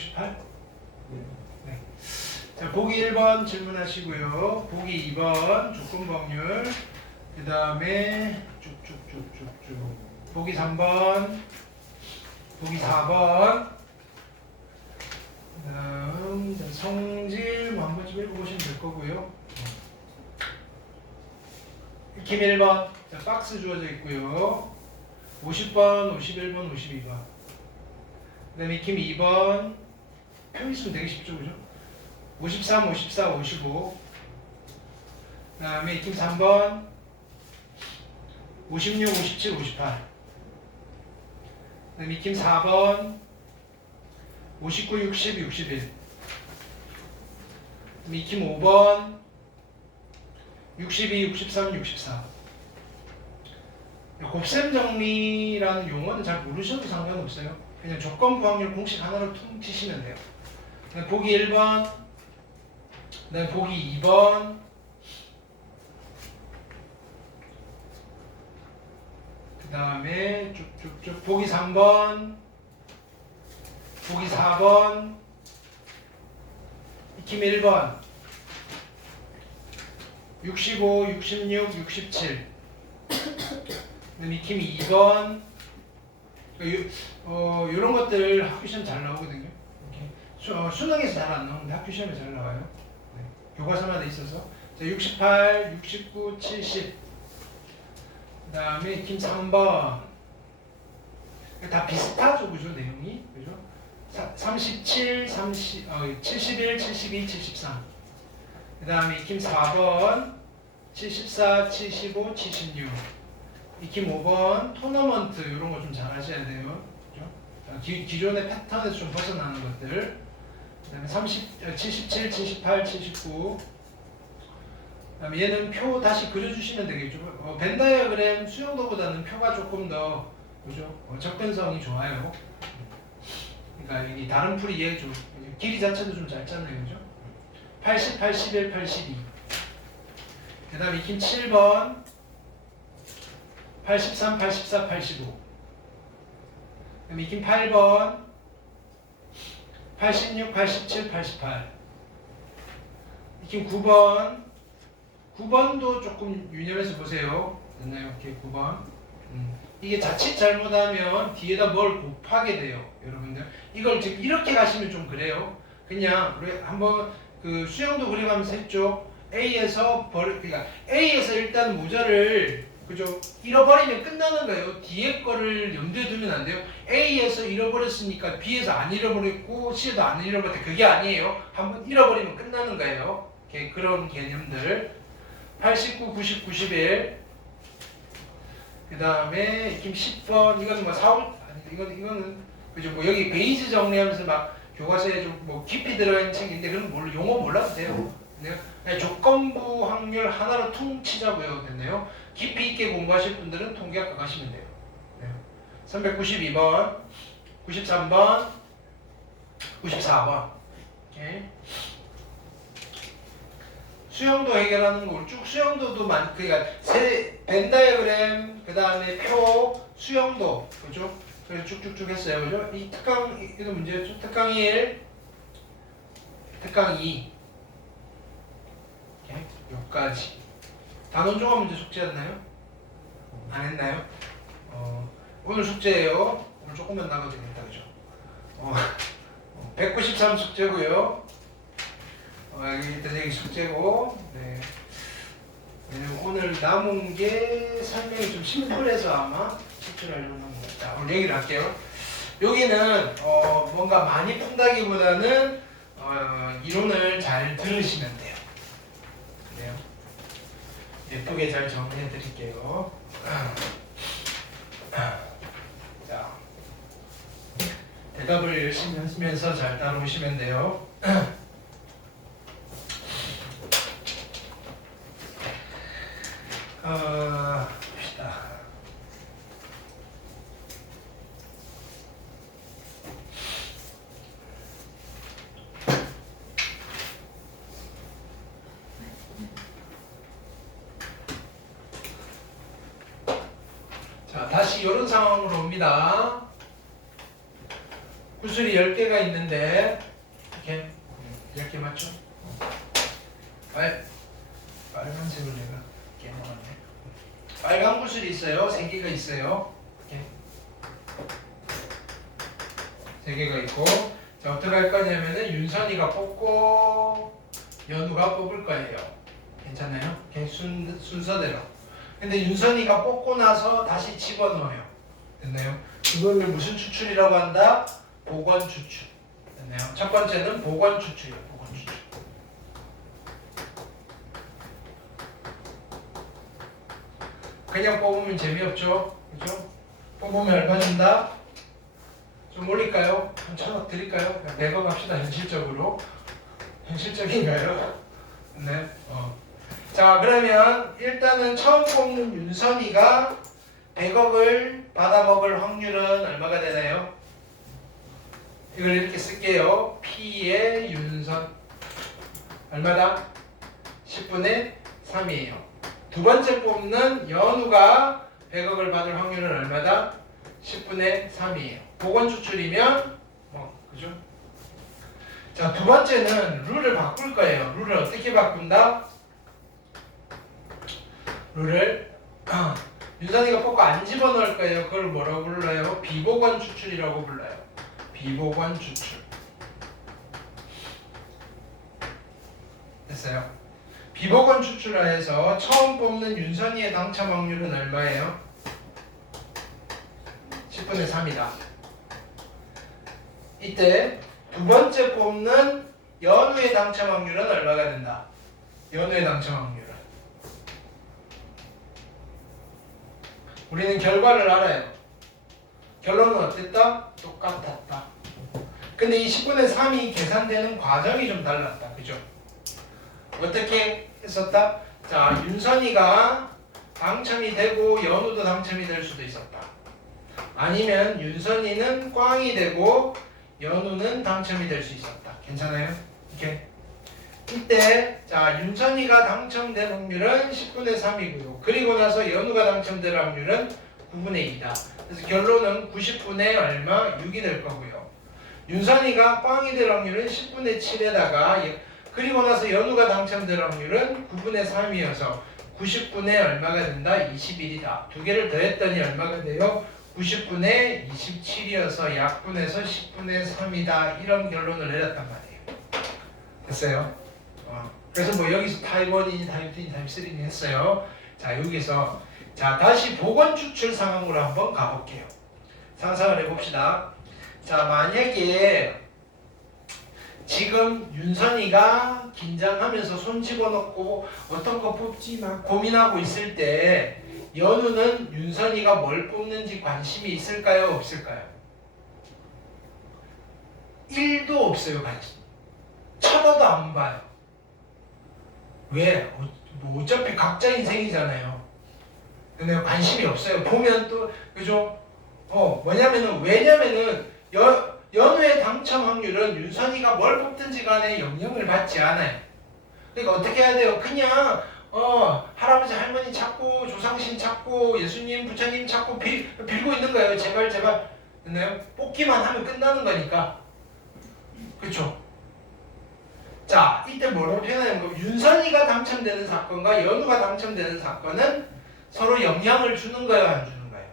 68? 네. 자, 보기 1번 질문하시고요. 보기 2번 조건부 확률. 그 다음에 쭉쭉쭉쭉쭉. 보기 3번. 보기 4번. 그다음 성질 뭐 한 번쯤 읽어보시면 될 거고요. 익힘 1번. 자, 박스 주어져 있고요. 50번, 51번, 52번. 그 다음에 익힘 2번. 표 있으면 되게 쉽죠, 그죠? 53, 54, 55. 그 다음에 익힘 3번. 56, 57, 58. 그 다음에 익힘 4번. 59, 60, 61. 익힘 5번. 62, 63, 64. 곱셈 정리라는 용어는 잘 모르셔도 상관없어요. 그냥 조건부 확률 공식 하나로 퉁 치시면 돼요. 보기 1번, 그다음에 보기 2번, 그 다음에 쭉쭉쭉 보기 3번, 보기 4번, 익힘 1번, 65, 66, 67. 익힘 2번. 이런 것들 학교 시험 잘 나오거든요. 수능에서 잘 안 나오는데 학교 시험에 잘 나와요. 네. 교과서마다 있어서. 자, 68, 69, 70. 그 다음에 익힘 3번. 다 비슷하죠, 그죠? 내용이. 그죠? 37, 71, 72, 73. 그 다음에 익힘 4번, 74, 75, 76. 익힘 5번, 토너먼트 이런 거 좀 잘 하셔야 돼요. 그죠? 기존의 패턴에서 좀 벗어나는 것들. 그 다음에 77, 78, 79. 그 다음에 얘는 표 다시 그려주시면 되겠죠. 벤 다이어그램 수용도보다는 표가 조금 더 그죠? 접근성이 좋아요. 그러니까 여기 다른 풀이 얘 좀 길이 자체도 좀 짧잖아요, 그죠? 80, 81, 82. 그 다음에 익힘 7번, 83, 84, 85. 그 다음에 익힘 8번, 86, 87, 88. 익힘 9번, 9번도 조금 유념해서 보세요. 됐나요? 오케이, 9번. 이게 자칫 잘못하면 뒤에다 뭘 곱하게 돼요, 여러분들. 이걸 지금 이렇게 가시면 좀 그래요. 그냥 우리 한번 그 수영도 그려가면서 했죠. 그러니까 A에서 일단 모자를 그죠? 잃어버리면 끝나는 거예요. 뒤에 거를 염두에 두면 안 돼요. A에서 잃어버렸으니까 B에서 안 잃어버렸고 C에도 안 잃어버렸다. 그게 아니에요. 한번 잃어버리면 끝나는 거예요. 그런 개념들. 89, 90, 91. 그 다음에 익힘 10번. 이거는 뭐 이거는 그죠? 뭐 여기 베이스 정리하면서 막 교과서에 좀 뭐 깊이 들어있는 책인데 그런 용어 몰라도 돼요. 그냥 조건부 확률 하나로 퉁치자고요. 됐네요. 깊이 있게 공부하실 분들은 통계학과 가시면 돼요. 네. 392번, 93번, 94번. 오케이. 수영도 해결하는 거 쭉 수영도도 그러니까 벤 다이어그램, 그 다음에 표, 수영도, 그죠? 그래서 쭉쭉쭉 했어요, 그죠? 이 특강 이거 문제였죠? 특강 1, 특강 2. 오케이. 여기까지. 단원 종합 문제 숙제였나요? 안 했나요? 오늘 숙제예요. 오늘 조금만 나가도 되겠다, 그죠? 193 숙제고요. 일단 여기 숙제고, 네. 오늘 남은 게 설명이 좀 심플해서 아마 제출하려고 하는 것 같다. 오늘 얘기를 할게요. 여기는 뭔가 많이 푼다기보다는 이론을 잘 들으시면 돼요. 그래요? 예쁘게 잘 정리해 드릴게요. 자, 대답을 열심히 하시면서 잘 따라오시면 돼요. 봅시다. 자, 다시 이런 상황으로 옵니다. 구슬이 10개가 있는데 이렇게 10개 맞죠? 빨간색을 내가 깨먹었네. 빨간 구슬이 있어요. 3개가 있어요. 이렇게 3개가 있고, 자, 어떻게 할 거냐면은 윤선이가 뽑고 연우가 뽑을 거예요. 괜찮아요? 그냥 순서대로. 근데 윤선이가 뽑고 나서 다시 집어넣어요. 됐나요? 이거를 무슨 추출이라고 한다? 복원 추출. 됐나요? 첫 번째는 복원 추출이에요. 복원 추출. 그냥 뽑으면 재미없죠? 그죠? 뽑으면 얼마 준다? 좀 올릴까요? 한 1,000원 드릴까요? 100원 합시다. 현실적으로. 현실적인가요? 네. 자, 그러면 일단은 처음 뽑는 윤선이가 100억을 받아먹을 확률은 얼마가 되나요? 이걸 이렇게 쓸게요. P의 윤선 얼마다? 10분의 3이에요. 두 번째 뽑는 연우가 100억을 받을 확률은 얼마다? 10분의 3이에요. 복원 추출이면 그죠? 자, 두 번째는 룰을 바꿀 거예요. 룰을 어떻게 바꾼다? 룰을 윤선이가 뽑고 안 집어넣을 거예요. 그걸 뭐라고 불러요? 비복원 추출이라고 불러요. 비복원 추출. 됐어요? 비복원 추출을 해서 처음 뽑는 윤선이의 당첨 확률은 얼마예요? 10분의 3이다. 이때 두 번째 뽑는 연우의 당첨 확률은 얼마가 된다? 연우의 당첨 확률은 우리는 결과를 알아요. 결론은 어땠다? 똑같았다. 근데 이 10분의 3이 계산되는 과정이 좀 달랐다. 그죠? 어떻게 했었다? 자, 윤선이가 당첨이 되고 연우도 당첨이 될 수도 있었다. 아니면 윤선이는 꽝이 되고 연우는 당첨이 될 수 있었다. 괜찮아요? 이렇게. 이때 자, 윤선이가 당첨된 확률은 10분의 3이고요. 그리고 나서 연우가 당첨될 확률은 9분의 2다. 그래서 결론은 90분의 얼마? 6이 될 거고요. 윤선이가 꽝이 될 확률은 10분의 7에다가 그리고 나서 연우가 당첨될 확률은 9분의 3이어서 90분의 얼마가 된다? 21이다. 두 개를 더했더니 얼마가 돼요? 90분의 27이어서 약분해서 10분의 3이다. 이런 결론을 내렸단 말이에요. 됐어요? 그래서 뭐 여기서 타입 1이니 타입 2니 타입 3니 했어요. 자, 여기서 자, 다시 복원 추출 상황으로 한번 가볼게요. 상상을 해봅시다. 자, 만약에 지금 윤선이가 긴장하면서 손 집어넣고 어떤 거 뽑지 막 고민하고 있을 때 연우는 윤선이가 뭘 뽑는지 관심이 있을까요? 없을까요? 1도 없어요. 관심. 쳐다도 안 봐요. 왜? 뭐 어차피 각자 인생이잖아요. 근데 관심이 없어요. 보면 또 그죠? 왜냐면은 연우의 당첨 확률은 윤선이가 뭘 뽑든지 간에 영향을 받지 않아요. 그러니까 어떻게 해야 돼요? 그냥 할아버지 할머니 찾고 조상신 찾고 예수님 부처님 찾고 빌고 있는 거예요. 제발 제발. 됐나요? 뽑기만 하면 끝나는 거니까. 그렇죠? 자, 이때 뭐라고 표현하냐면 윤선이가 당첨되는 사건과 연우가 당첨되는 사건은 서로 영향을 주는 거예요, 안 주는 거예요?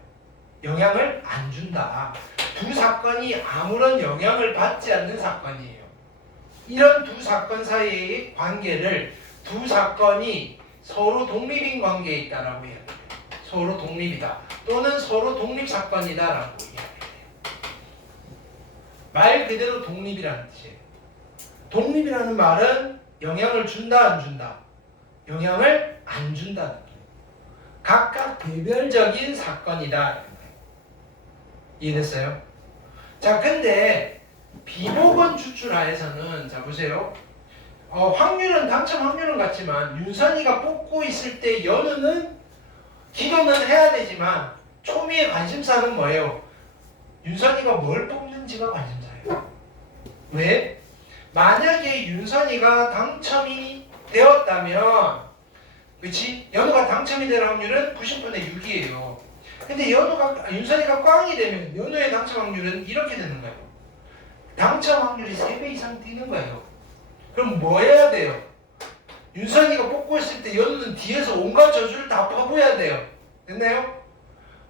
영향을 안 준다. 두 사건이 아무런 영향을 받지 않는 사건이에요. 이런 두 사건 사이의 관계를 두 사건이 서로 독립인 관계에 있다라고 이야기해요. 서로 독립이다. 또는 서로 독립 사건이다라고 이야기해요. 말 그대로 독립이라는 뜻이에요. 독립이라는 말은 영향을 준다, 안 준다? 영향을 안 준다는 거예요. 각각 개별적인 사건이다. 이해됐어요? 자, 근데 비복원 추출하에서는 자 보세요. 확률은 당첨 확률은 같지만 윤선이가 뽑고 있을 때 연우는 기도는 해야 되지만 초미의 관심사는 뭐예요? 윤선이가 뭘 뽑는지가 관심사예요. 왜? 만약에 윤선이가 당첨이 되었다면, 그치? 연우가 당첨이 될 확률은 90분의 6이에요. 근데 윤선이가 꽝이 되면 연우의 당첨 확률은 이렇게 되는 거예요. 당첨 확률이 3배 이상 뛰는 거예요. 그럼 뭐 해야 돼요? 윤선이가 뽑고 있을 때 연우는 뒤에서 온갖 저주를 다 퍼부어야 돼요. 됐나요?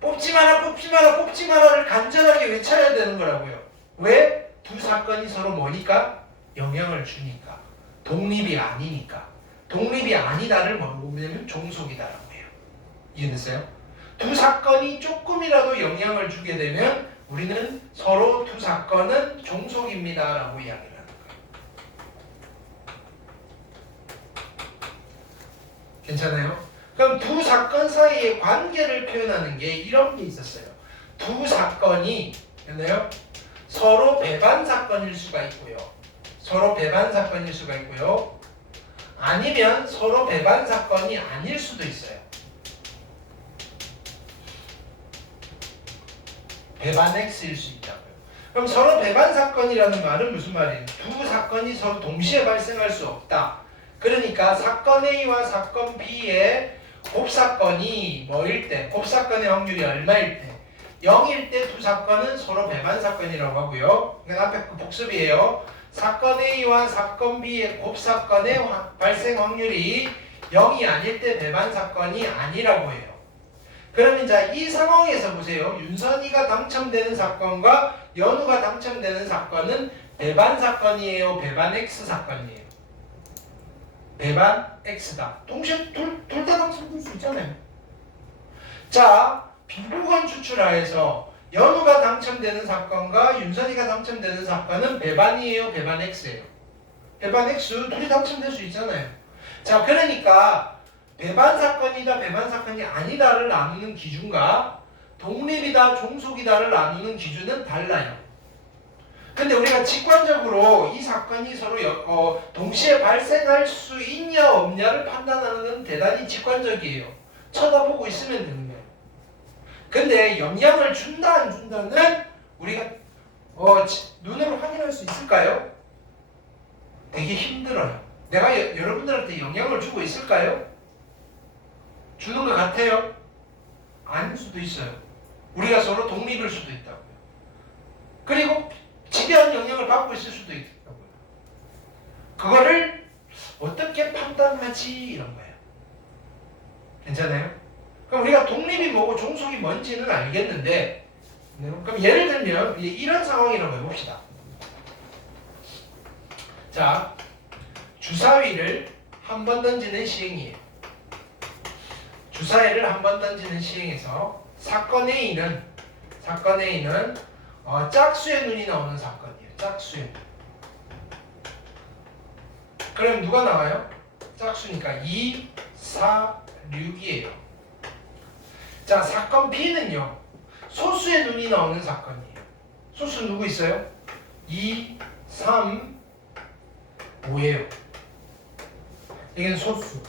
뽑지 마라, 뽑지 마라, 뽑지 마라를 간절하게 외쳐야 되는 거라고요. 왜? 두 사건이 서로 뭐니까? 영향을 주니까. 독립이 아니니까. 독립이 아니다를 뭐라고 보냐면 종속이다라고 해요. 이해됐어요? 두 사건이 조금이라도 영향을 주게 되면 우리는 서로 두 사건은 종속입니다라고 이야기를 하는 거예요. 괜찮아요? 그럼 두 사건 사이의 관계를 표현하는 게 이런 게 있었어요. 두 사건이 됐나요? 서로 배반 사건일 수가 있고요. 서로 배반 사건일 수가 있고요. 아니면 서로 배반 사건이 아닐 수도 있어요. 배반 X일 수 있다고요. 그럼 서로 배반 사건이라는 말은 무슨 말이에요? 두 사건이 서로 동시에 발생할 수 없다. 그러니까 사건 A와 사건 B의 곱사건이 뭐일 때, 곱사건의 확률이 얼마일 때, 0일 때 두 사건은 서로 배반 사건이라고 하고요. 이건 앞에 그 복습이에요. 사건 A와 사건 B의 곱사건의 발생 확률이 0이 아닐 때 배반 사건이 아니라고 해요. 그러면 이제 이 상황에서 보세요. 윤선이가 당첨되는 사건과 연우가 당첨되는 사건은 배반 사건이에요? 배반 X 사건이에요? 배반 X다. 동시에 둘 다 당첨될 수 있잖아요. 자, 비보건 추출하에서 연우가 당첨되는 사건과 윤선이가 당첨되는 사건은 배반이에요? 배반 X예요? 배반 X 둘이 당첨될 수 있잖아요. 자, 그러니까 배반 사건이다 배반 사건이 아니다를 나누는 기준과 독립이다 종속이다를 나누는 기준은 달라요. 근데 우리가 직관적으로 이 사건이 서로 동시에 발생할 수 있냐 없냐를 판단하는 건 대단히 직관적이에요. 쳐다보고 있으면 되는 거예요. 근데 영향을 준다 안 준다는 우리가 눈으로 확인할 수 있을까요? 되게 힘들어요. 내가 여러분들한테 영향을 주고 있을까요? 주는 것 같아요? 아닐 수도 있어요. 우리가 서로 독립일 수도 있다고요. 그리고 지대한 영향을 받고 있을 수도 있다고요. 그거를 어떻게 판단하지 이런 거예요. 괜찮아요? 그럼 우리가 독립이 뭐고 종속이 뭔지는 알겠는데, 그럼 예를 들면 이런 상황이라고 해봅시다. 자, 주사위를 한 번 던지는 시행이에요. 주사위를 한 번 던지는 시행에서 사건 A는 짝수의 눈이 나오는 사건이에요. 짝수의 눈. 그럼 누가 나와요? 짝수니까 2, 4, 6이에요. 자, 사건 B는요. 소수의 눈이 나오는 사건이에요. 소수 누구 있어요? 2, 3, 5예요. 이게 소수.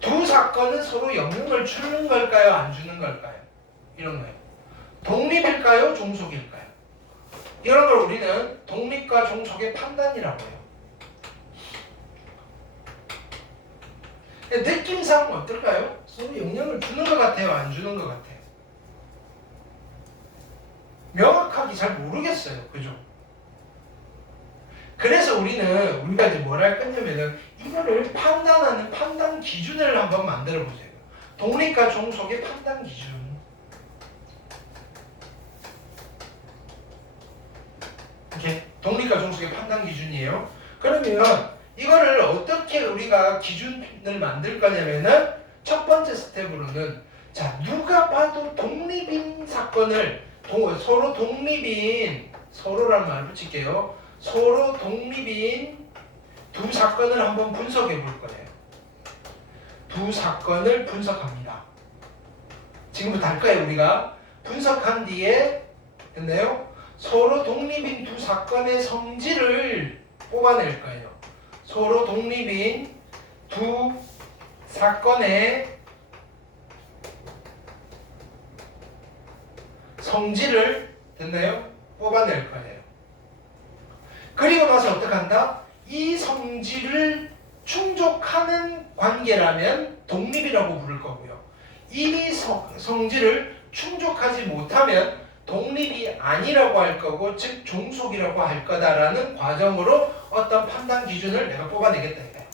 두 사건은 서로 영향을 주는 걸까요? 안 주는 걸까요? 이런 거예요. 독립일까요? 종속일까요? 이런 걸 우리는 독립과 종속의 판단이라고 해요. 느낌상 어떨까요? 서로 영향을 주는 것 같아요? 안 주는 것 같아요? 명확하게 잘 모르겠어요. 그죠? 그래서 우리가 이제 뭘 할 거냐면은 이거를 판단하는 판단 기준을 한번 만들어 보세요. 독립과 종속의 판단 기준. 이렇게 독립과 종속의 판단 기준이에요. 그러면 이거를 어떻게 우리가 기준을 만들 거냐면은 첫 번째 스텝으로는 자, 누가 봐도 독립인 사건을 서로 독립인 서로란 말 붙일게요. 서로 독립인 두 사건을 한번 분석해 볼 거예요. 두 사건을 분석합니다. 지금부터 할 거예요. 우리가 분석한 뒤에 됐나요? 서로 독립인 두 사건의 성질을 뽑아낼 거예요. 서로 독립인 두 사건의 성질을 됐나요? 뽑아낼 거예요. 그리고 나서 어떻게 한다? 이 성질을 충족하는 관계라면 독립이라고 부를 거고요. 이 성질을 충족하지 못하면 독립이 아니라고 할 거고 즉 종속이라고 할 거다라는 과정으로 어떤 판단 기준을 내가 뽑아내겠다 이거야.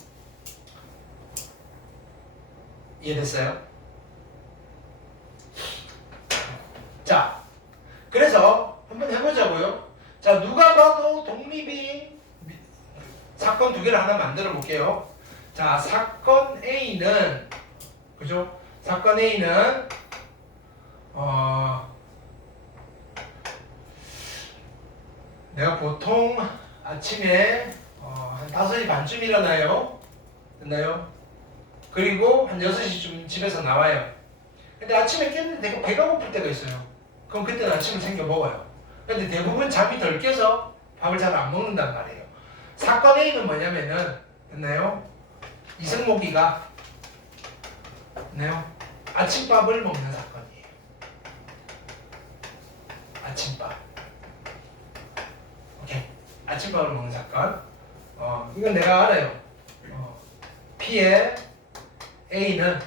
이해됐어요? 자, 그래서 한번 해보자고요. 자, 누가 봐도 독립이 사건 두 개를 하나 만들어 볼게요. 자, 사건 A는 그죠? 사건 A는 내가 보통 아침에 한 5시 반쯤 일어나요. 됐나요? 그리고 한 6시쯤 집에서 나와요. 근데 아침에 깼는데 내가 배가 고플 때가 있어요. 그럼 그때는 아침을 챙겨 먹어요. 근데 대부분 잠이 덜 깨서 밥을 잘 안 먹는단 말이에요. 사건 A는 뭐냐면은 됐나요? 이승목이가 됐나요? 아침밥을 먹는 사건이에요. 아침밥. 오케이. 아침밥을 먹는 사건. 이건 내가 알아요. P의 A는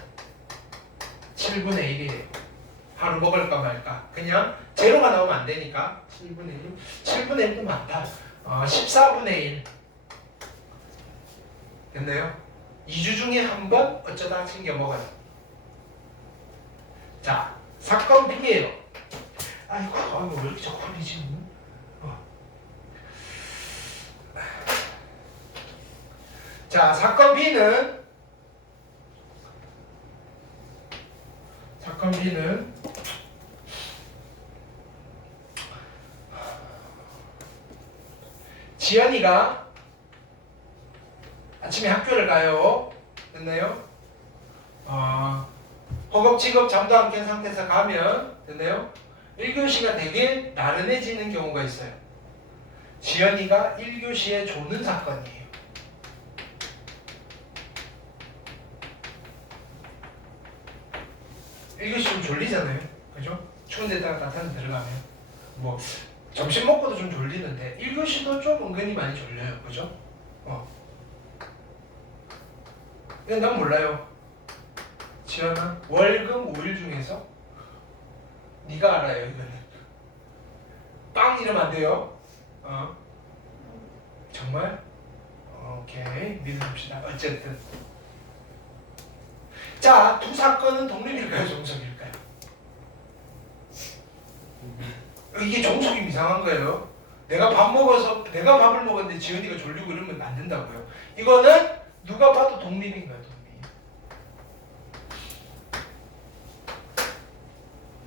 7분의 1이래요. 하루 먹을까 말까. 그냥 제로가 나오면 안 되니까 7분의 1. 7분의 1도 많다. 14분의 1. 됐나요? 2주 중에 한 번 어쩌다 챙겨 먹어요. 자, 사건 B예요. 아이고 왜 이렇게 자꾸 흘리지? 자, 사건 B는 지연이가 아침에 학교를 가요. 됐나요? 허겁지겁 잠도 안 깬 상태에서 가면 됐나요? 1교시가 되게 나른해지는 경우가 있어요. 지연이가 1교시에 조는 사건이에요. 1교시 좀 졸리잖아요. 그죠? 추운 데다가 따뜻한 데 들어가면 뭐 점심 먹고도 좀 졸리는데 1교시도 좀 은근히 많이 졸려요. 그죠? 근데 난 몰라요. 지연아, 월금 5일 중에서 네가 알아요. 이거는 빵 이러면 안 돼요. 정말? 오케이, 믿어봅시다. 어쨌든 자, 두 사건은 독립일까요, 종속일까요? 이게 종속이 이상한 거예요. 내가 밥을 먹었는데 지은이가 졸리고 이러면 안 된다고요. 이거는 누가 봐도 독립인 거예요, 독립.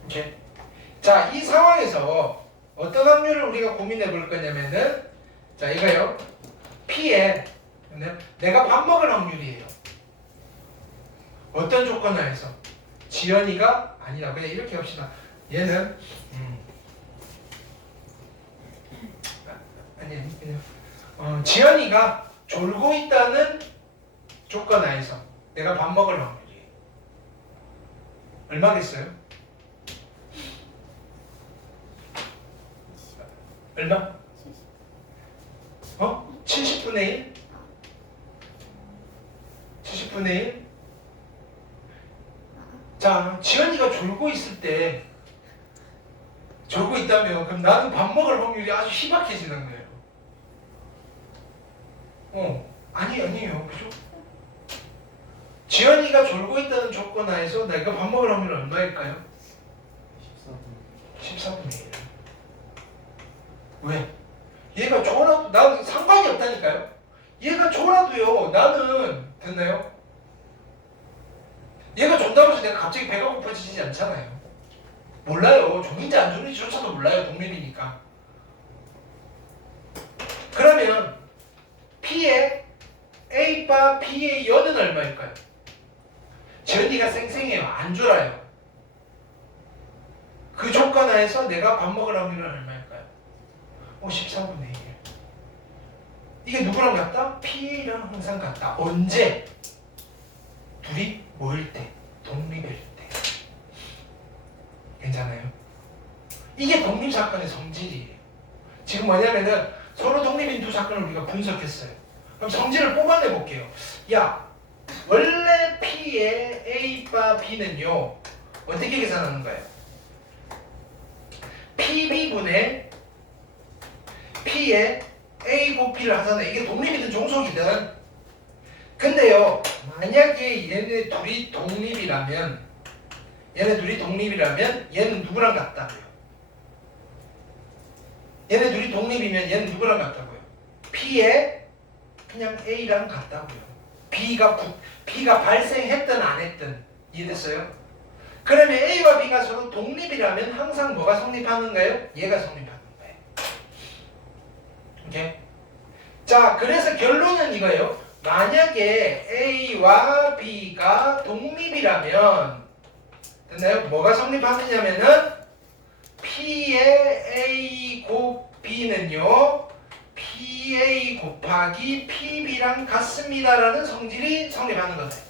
오케이. 자, 이 상황에서 어떤 확률을 우리가 고민해 볼 거냐면은, 자, 이거요. P에 내가 밥 먹을 확률이에요. 어떤 조건 하에서? 지연이가 아니다. 그냥 이렇게 합시다. 얘는 아니 그냥 지연이가 졸고 있다는 조건 하에서 내가 밥 먹을 확률이 얼마겠어요? 얼마? 70분의 1? 70분의 1? 자, 지연이가 졸고 있다면 그럼 나는 밥 먹을 확률이 아주 희박해지는 거예요. 아니에요. 그죠? 지연이가 졸고 있다는 조건 하에서 내가 밥 먹을 확률은 얼마일까요? 14분의 1. 왜? 얘가 졸아도 나는 상관이 없다니까요. 얘가 졸아도요 나는 됐나요? 얘가 존다고 해서 내가 갑자기 배가 고파지지 않잖아요. 몰라요. 졸린지 안 졸린지조차도 몰라요. 독립이니까. 그러면 P의 A바 B의 여는 얼마일까요? 지연이가 쌩쌩해요. 안 졸아요. 그 조건 하에서 내가 밥 먹을 확률은 얼마일까요? 14분의 1. 이게 누구랑 같다? P랑 항상 같다. 언제? 둘이 모일 때, 독립일 때. 괜찮아요? 이게 독립사건의 성질이에요. 지금 뭐냐면은 서로 독립인 두 사건을 우리가 분석했어요. 그럼 성질을 뽑아내 볼게요. 야, 원래 P의 A바 B는요 어떻게 계산하는 거예요? P PB분의 P에 A 곱P를 하잖아요. 이게 독립이든 종속이든. 근데요, 만약에 얘네 둘이 독립이라면 얘는 누구랑 같다고요? 얘네 둘이 독립이면 얘는 누구랑 같다고요? P에 그냥 A랑 같다고요. B가 발생했든 안 했든. 이해됐어요? 그러면 A와 B가 서로 독립이라면 항상 뭐가 성립하는가요? 얘가 성립하는 거예요. 오케이? 자, 그래서 결론은 이거예요. 만약에 A와 B가 독립이라면 됐나요? 뭐가 성립하느냐면은 P의 A 곱 B는요 PA 곱하기 PB랑 같습니다라는 성질이 성립하는 거다.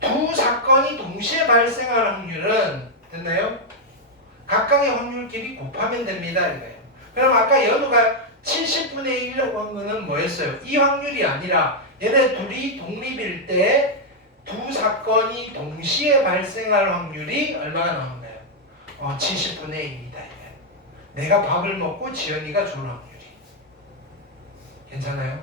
두 사건이 동시에 발생할 확률은 됐나요? 각각의 확률끼리 곱하면 됩니다. 이거예요. 그럼 아까 연우가 70분의 1이라고 한 거는 뭐였어요? 이 확률이 아니라 얘네 둘이 독립일 때 두 사건이 동시에 발생할 확률이 얼마나 나온가요? 70분의 1이다. 내가 밥을 먹고 지연이가 좋은 확률이. 괜찮아요?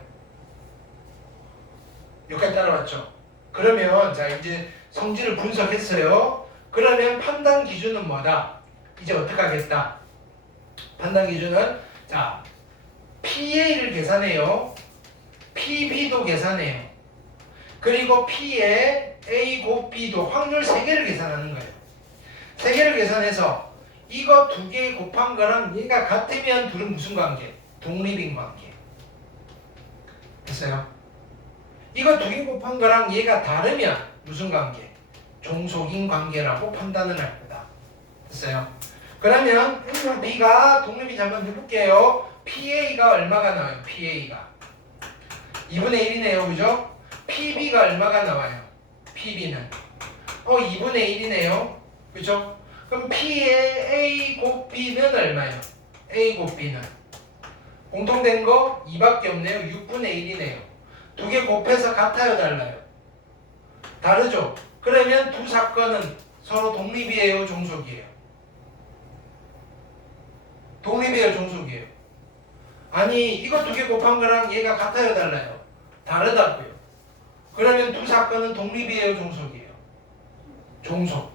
여기까지 따라왔죠? 그러면 자 이제 성질을 분석했어요. 그러면 판단 기준은 뭐다? 이제 어떻게 하겠다? 판단 기준은 자 PA를 계산해요. PB도 계산해요. 그리고 P의 A 곱 B도 확률 3개를 계산하는 거예요. 3개를 계산해서 이거 2개 곱한 거랑 얘가 같으면 둘은 무슨 관계? 독립인 관계. 됐어요? 이거 2개 곱한 거랑 얘가 다르면 무슨 관계? 종속인 관계라고 판단을 할 거다. 됐어요? 그러면 A와 B가 독립이 한번 해볼게요. PA가 얼마가 나와요? PA가 2분의 1이네요. 그죠? PB가 얼마가 나와요? PB는 2분의 1이네요. 그죠? 그럼 P의 A 곱 B는 얼마예요? A 곱 B는 공통된 거 2밖에 없네요. 6분의 1이네요. 2개 곱해서 같아요? 달라요? 다르죠? 그러면 두 사건은 서로 독립이에요? 종속이에요? 독립이에요? 종속이에요? 아니 이거 2개 곱한 거랑 얘가 같아요? 달라요? 다르다고요. 그러면 두 사건은 독립이에요? 종속이에요? 종속.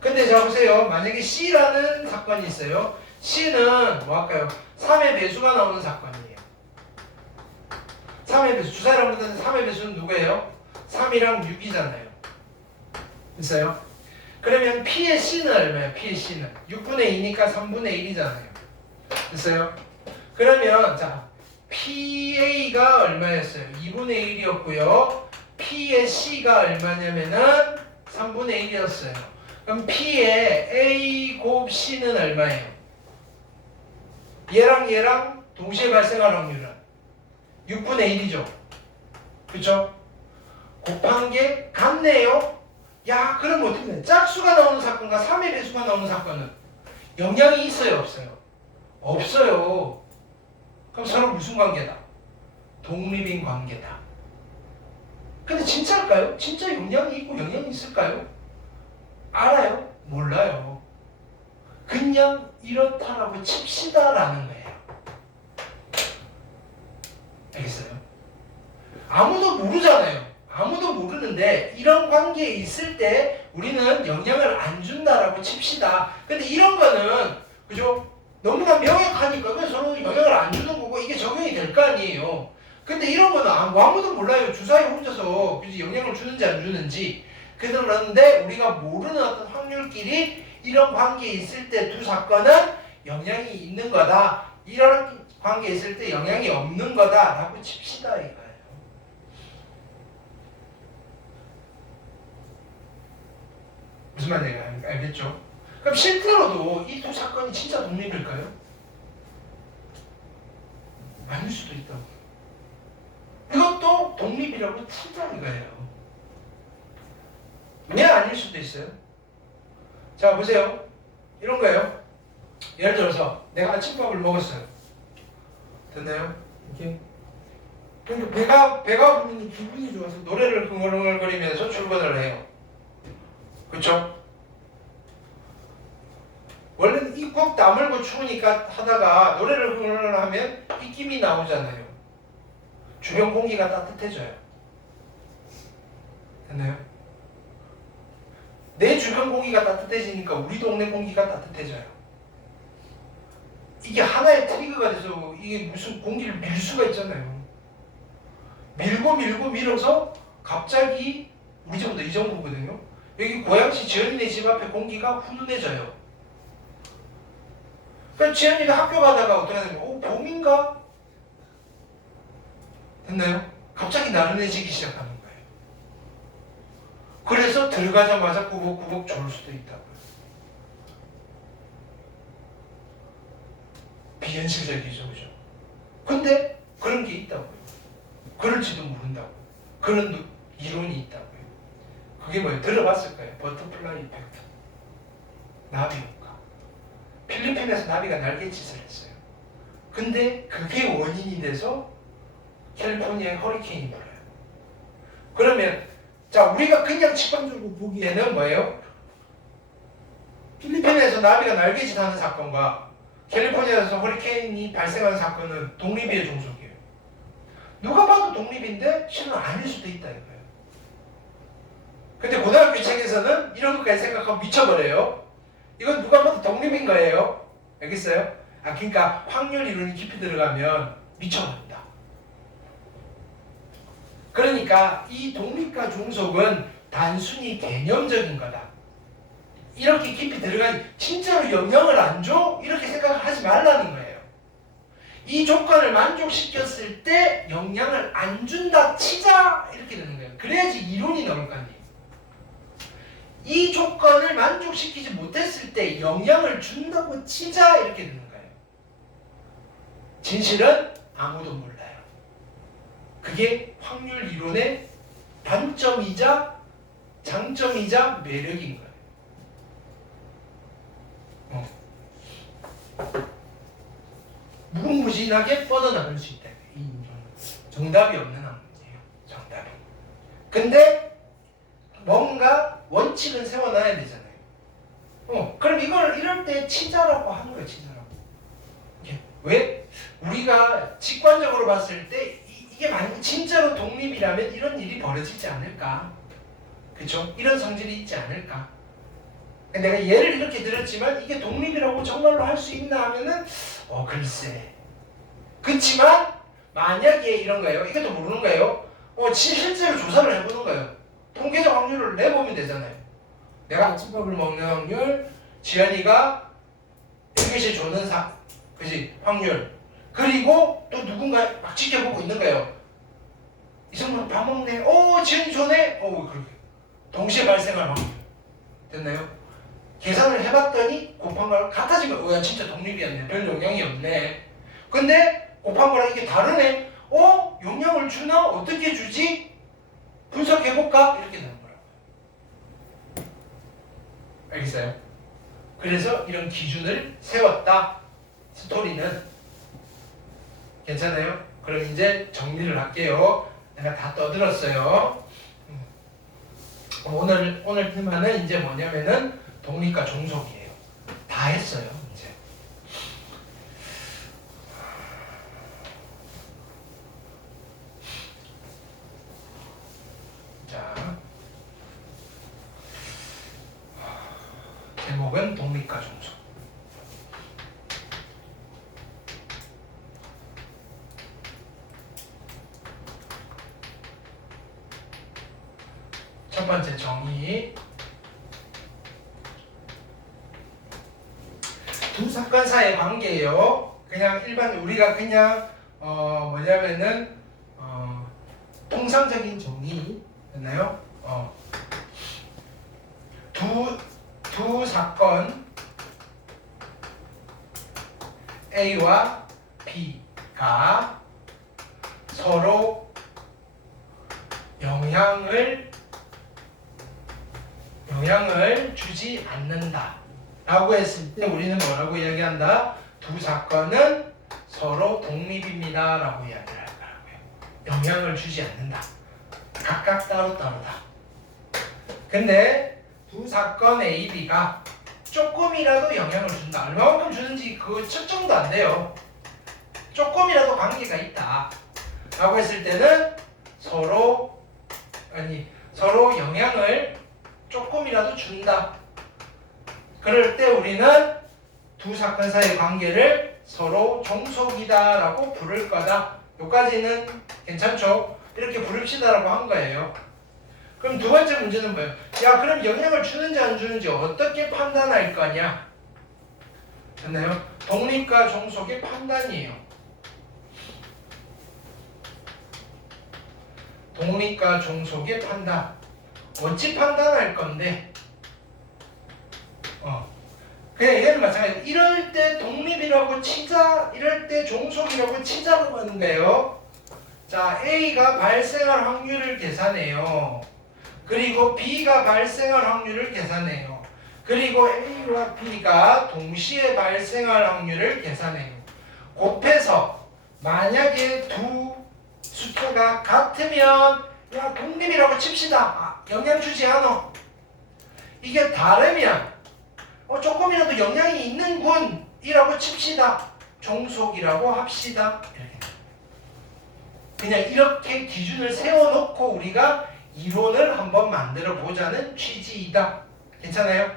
근데 자 보세요. 만약에 C라는 사건이 있어요. C는 뭐 할까요? 3의 배수가 나오는 사건이에요. 3의 배수. 주사 여러분들 3의 배수는 누구예요? 3이랑 6이잖아요. 됐어요? 그러면 P의 C는 얼마예요? P의 C는 6분의 2니까 3분의 1이잖아요. 됐어요? 그러면 자 PA가 얼마였어요? 2분의 1이었고요. P의 C가 얼마냐면은 3분의 1이었어요. 그럼 P의 A 곱 C는 얼마예요? 얘랑 동시에 발생할 확률은 6분의 1이죠. 그쵸? 곱한 게 같네요. 야, 그럼 어떻게 돼? 짝수가 나오는 사건과 3의 배수가 나오는 사건은 영향이 있어요? 없어요? 없어요. 그럼 서로 무슨 관계다? 독립인 관계다. 근데 진짜일까요? 진짜 영향이 있고 영향이 있을까요? 알아요? 몰라요. 그냥 이렇다라고 칩시다라는 거예요. 알겠어요? 아무도 모르잖아요. 아무도 모르는데 이런 관계에 있을 때 우리는 영향을 안 준다라고 칩시다. 근데 이런 거는 그죠? 너무나 명확하니까 그냥 서로 영향을 안 주는 거고 이게 적용이 될 거 아니에요. 근데 이런 거는 아무도 몰라요. 주사위 혼자서 영향을 주는지 안 주는지. 그런데 우리가 모르는 어떤 확률끼리 이런 관계에 있을 때 두 사건은 영향이 있는 거다. 이런 관계에 있을 때 영향이 없는 거다라고 칩시다 이거예요. 무슨 말인지 알겠죠? 그럼 실제로도 이 두 사건이 진짜 독립일까요? 아닐 수도 있다고. 이것도 독립이라고 치자 이거예요. 왜 아닐 수도 있어요? 자 보세요. 이런 거예요. 예를 들어서 내가 아침밥을 먹었어요. 됐나요? 이렇게. 그러니까 배가 부르니 기분이 좋아서 노래를 흥얼흥얼거리면서 출근을 해요. 그렇죠? 원래는 입국 다물고 추우니까 하다가 노래를 하면 입김이 나오잖아요. 주변 공기가 따뜻해져요. 됐나요? 내 주변 공기가 따뜻해지니까 우리 동네 공기가 따뜻해져요. 이게 하나의 트리거가 돼서 이게 무슨 공기를 밀 수가 있잖아요. 밀고 밀어서 갑자기 우리 집보다 이 정도거든요. 여기 고양시 지연이네 집 앞에 공기가 훈훈해져요. 그러니까 지연이가 학교 가다가 어떻게 되냐면 봄인가? 됐나요? 갑자기 나른해지기 시작하는 거예요. 그래서 들어가자마자 꾸벅꾸벅 졸을 수도 있다고요. 비현실적이죠, 그죠? 근데 그런 게 있다고요. 그럴지도 모른다고. 그런 이론이 있다고요. 그게 뭐예요? 들어봤을 거예요. 버터플라이 이펙트. 나비 효과. 필리핀에서 나비가 날갯짓을 했어요. 근데 그게 원인이 돼서 캘리포니아에 허리케인이 불어요. 그러면 자 우리가 그냥 직관적으로 보기에는 뭐예요? 필리핀에서 나비가 날갯짓하는 사건과 캘리포니아에서 허리케인이 발생하는 사건은 독립이의 종속이에요. 누가 봐도 독립인데 실은 아닐 수도 있다 이거예요. 근데 고등학교 책에서는 이런 것까지 생각하면 미쳐버려요. 이건 누가 봐도 독립인 거예요. 알겠어요? 그러니까 확률 이론이 깊이 들어가면 미쳐버린다. 그러니까 이 독립과 종속은 단순히 개념적인 거다. 이렇게 깊이 들어가니 진짜로 영향을 안 줘? 이렇게 생각하지 말라는 거예요. 이 조건을 만족시켰을 때 영향을 안 준다 치자 이렇게 되는 거예요. 그래야지 이론이 나올 거 아니에요. 이 조건을 만족시키지 못했을 때 영향을 준다고 치자 이렇게 되는 거예요. 진실은 아무도 몰라요. 그게 확률 이론의 단점이자 장점이자 매력인 거예요. 무궁무진하게 뻗어나갈 수 있다. 정답이 없는 학문이에요. 정답이. 근데 뭔가 원칙은 세워놔야 되잖아요. 그럼 이걸 이럴 때 치자라고 하는 거예요. 치자라고. 왜? 우리가 직관적으로 봤을 때 이게 만약 진짜로 독립이라면 이런 일이 벌어지지 않을까? 그렇죠? 이런 성질이 있지 않을까? 내가 예를 이렇게 들었지만 이게 독립이라고 정말로 할 수 있나 하면은 글쎄. 그렇지만 만약에 이런 거예요. 이것도 모르는 거예요. 실제로 조사를 해보는 거예요. 통계적 확률을 내보면 되잖아요. 내가 아침밥을 먹는 확률, 지연이가 1교시 조는 그지? 확률. 그리고 또 누군가 막 지켜보고 있는 거예요. 이 친구는 밥 먹네. 지연이 조네. 그렇게. 동시에 발생할 확률. 됐나요? 계산을 해봤더니 곱한 거랑 같아지면 야 진짜 독립이었네. 별 영향이 없네. 근데 곱한 거랑 이게 다르네. 영향을 주나? 어떻게 주지? 분석해볼까? 이렇게 되는 거라고요. 알겠어요? 그래서 이런 기준을 세웠다. 스토리는 괜찮아요? 그럼 이제 정리를 할게요. 내가 다 떠들었어요. 오늘 테마는 이제 뭐냐면은 독립과 종속이에요. 다 했어요, 이제. 자, 제목은 독립과 종속. 첫 번째 정의. 두 사건 사이의 관계예요. 그냥 일반 우리가 그냥 뭐냐면은 통상적인 정의 됐나요? 두 사건 A와 B가 서로 영향을 주지 않는다 라고 했을 때 우리는 뭐라고 이야기한다? 두 사건은 서로 독립입니다 라고 이야기를 할 거라고요. 영향을 주지 않는다. 각각 따로따로다. 근데 두 사건 A, B가 조금이라도 영향을 준다. 얼마만큼 주는지 그 측정도 안 돼요. 조금이라도 관계가 있다 라고 했을 때는 서로 영향을 조금이라도 준다. 그럴 때 우리는 두 사건 사이의 관계를 서로 종속이다 라고 부를 거다. 여기까지는 괜찮죠? 이렇게 부릅시다 라고 한 거예요. 그럼 두 번째 문제는 뭐예요? 야, 그럼 영향을 주는지 안 주는지 어떻게 판단할 거냐? 됐나요? 독립과 종속의 판단이에요. 독립과 종속의 판단. 어찌 판단할 건데? 그냥 얘는 마찬가지로 이럴 때 독립이라고 치자, 이럴 때 종속이라고 치자고 하는 거예요. 자, A가 발생할 확률을 계산해요. 그리고 B가 발생할 확률을 계산해요. 그리고 A와 B가 동시에 발생할 확률을 계산해요. 곱해서 만약에 두 숫자가 같으면 야, 독립이라고 칩시다. 영향 주지 않아. 이게 다르면 조금이라도 영향이 있는 군이라고 칩시다. 종속이라고 합시다. 그냥 이렇게 기준을 세워놓고 우리가 이론을 한번 만들어 보자는 취지이다. 괜찮아요?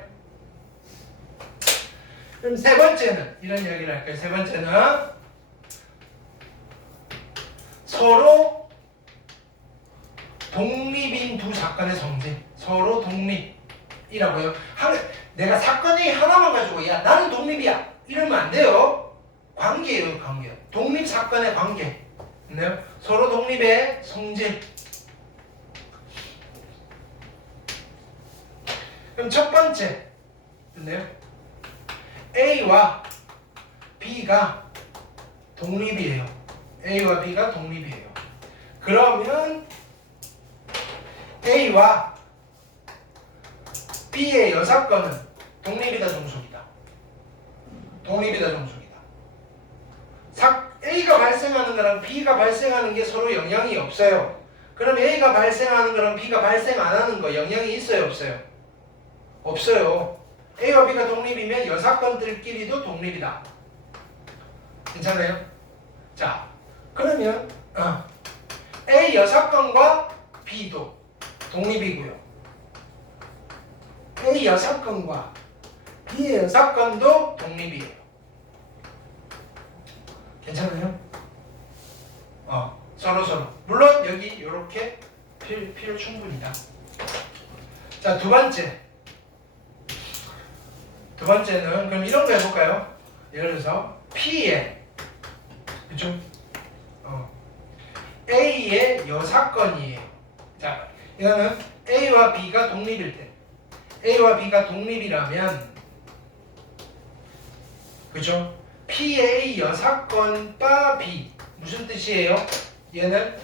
그럼 세 번째는 이런 이야기를 할까요? 세 번째는 서로 독립인 두 사건의 성질. 서로 독립이라고요. 내가 사건이 하나만 가지고 야, 나는 독립이야 이러면 안 돼요. 관계예요. 관계. 독립 사건의 관계. 됐나요? 서로 독립의 성질. 그럼 첫 번째, 됐나요? A와 B가 독립이에요. A와 B가 독립이에요. 그러면 A와 B의 여사건은 독립이다, 종속이다. 독립이다, 종속이다. A가 발생하는 거랑 B가 발생하는 게 서로 영향이 없어요. 그럼 A가 발생하는 거랑 B가 발생 안 하는 거 영향이 있어요, 없어요? 없어요. A와 B가 독립이면 여사건들끼리도 독립이다. 괜찮아요? 자, 그러면 A 여사건과 B도 독립이고요. A 여사건과 B의 여사건도 독립이에요. 괜찮아요? 서로. 물론 여기 이렇게 필요 충분이다. 자, 두 번째는 그럼 이런 거 해볼까요? 예를 들어서 P의 그쵸? A의 여사건이에요. 자, 이거는 A와 B가 독립일 때, A와 B가 독립이라면, 그죠? P의 A 여사건 바 B 무슨 뜻이에요? 얘는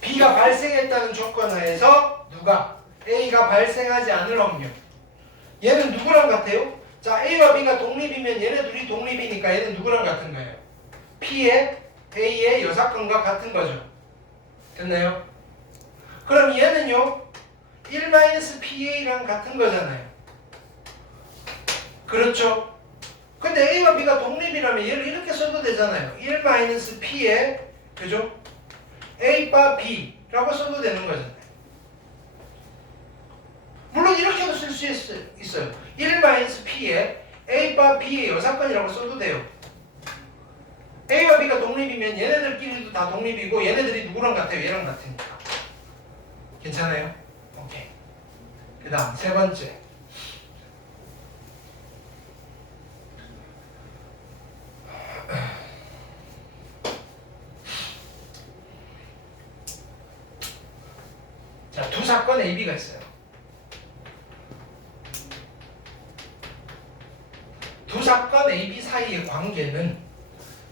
B가 발생했다는 조건 하에서 누가? A가 발생하지 않을 확률. 얘는 누구랑 같아요? 자, A와 B가 독립이면 얘네 둘이 독립이니까 얘는 누구랑 같은 거예요? P의 A의 여사건과 같은 거죠. 됐나요? 그럼 얘는요 1-PA랑 같은 거잖아요. 그렇죠? 근데 A와 B가 독립이라면 얘를 이렇게 써도 되잖아요. 1-P의 그죠? A 바 B라고 써도 되는 거잖아요. 물론 이렇게도 쓸 수 있어요. 1-P의 A 바 B의 여사건이라고 써도 돼요. A와 B가 독립이면 얘네들끼리도 다 독립이고 얘네들이 누구랑 같아요? 얘랑 같으니까. 괜찮아요? 오케이. 그 다음 세 번째. 자, 두 사건 A, B가 있어요. 두 사건 A, B 사이의 관계는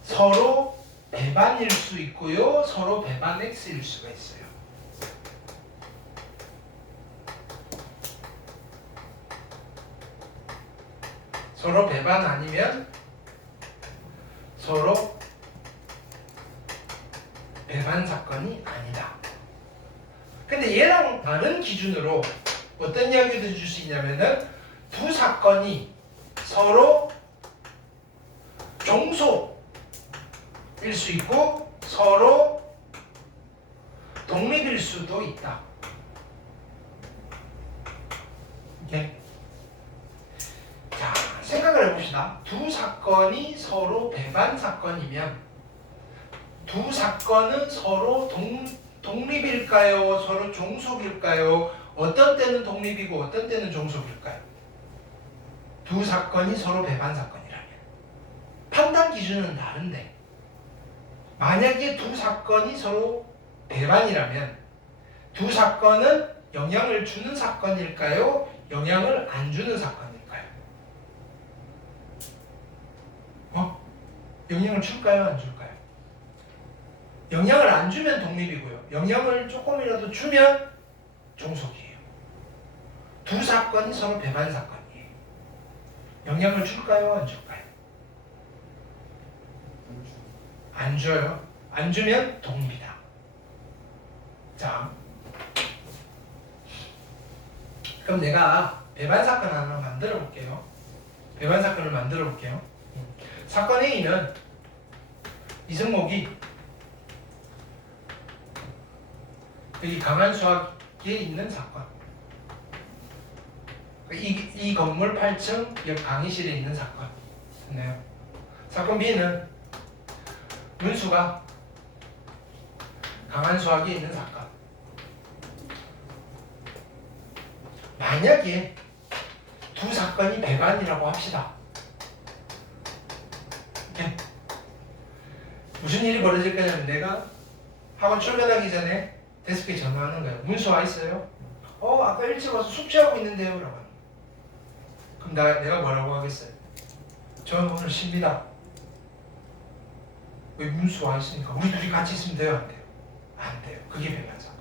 서로 배반일 수 있고요. 서로 배반 X일 수가 있어요. 서로 배반 아니면 서로 배반 사건이 아니다. 근데 얘랑 다른 기준으로 어떤 이야기를 줄 수 있냐면은 두 사건이 서로 종속일 수 있고 서로 독립일 수도 있다. 이렇게. 자, 생각을 해봅시다. 두 사건이 서로 배반 사건이면 두 사건은 서로 독립일까요? 서로 종속일까요? 어떤 때는 독립이고 어떤 때는 종속일까요? 두 사건이 서로 배반 사건이라면 판단 기준은 다른데 만약에 두 사건이 서로 배반이라면 두 사건은 영향을 주는 사건일까요? 영향을 안 주는 사건일까요? 영향을 줄까요? 안 줄까요? 영향을 안 주면 독립이고요. 영향을 조금이라도 주면 종속이에요. 두 사건이 서로 배반 사건이에요. 영향을 줄까요? 안 줄까요? 안 줘요. 안 주면 독립이다. 자, 그럼 내가 배반 사건 하나 만들어 볼게요. 배반 사건을 만들어 볼게요. 사건 A는 이승목이 여기 강한수학에 있는 사건. 이 건물 8층 옆 강의실에 있는 사건. 됐나요? 사건 B는 문수가 강한수학에 있는 사건. 만약에 두 사건이 배반이라고 합시다. 이렇게. 무슨 일이 벌어질 거냐면 내가 학원 출근하기 전에 데스크에 전화하는 거예요. 문수 와 있어요? 아까 일찍 와서 숙제하고 있는데요. 라고. 그럼 내가 뭐라고 하겠어요? 저는 오늘 쉽니다. 왜 문수 와 있으니까 우리 둘이 같이 있으면 돼요? 안 돼요? 안 돼요. 그게 배반 사건.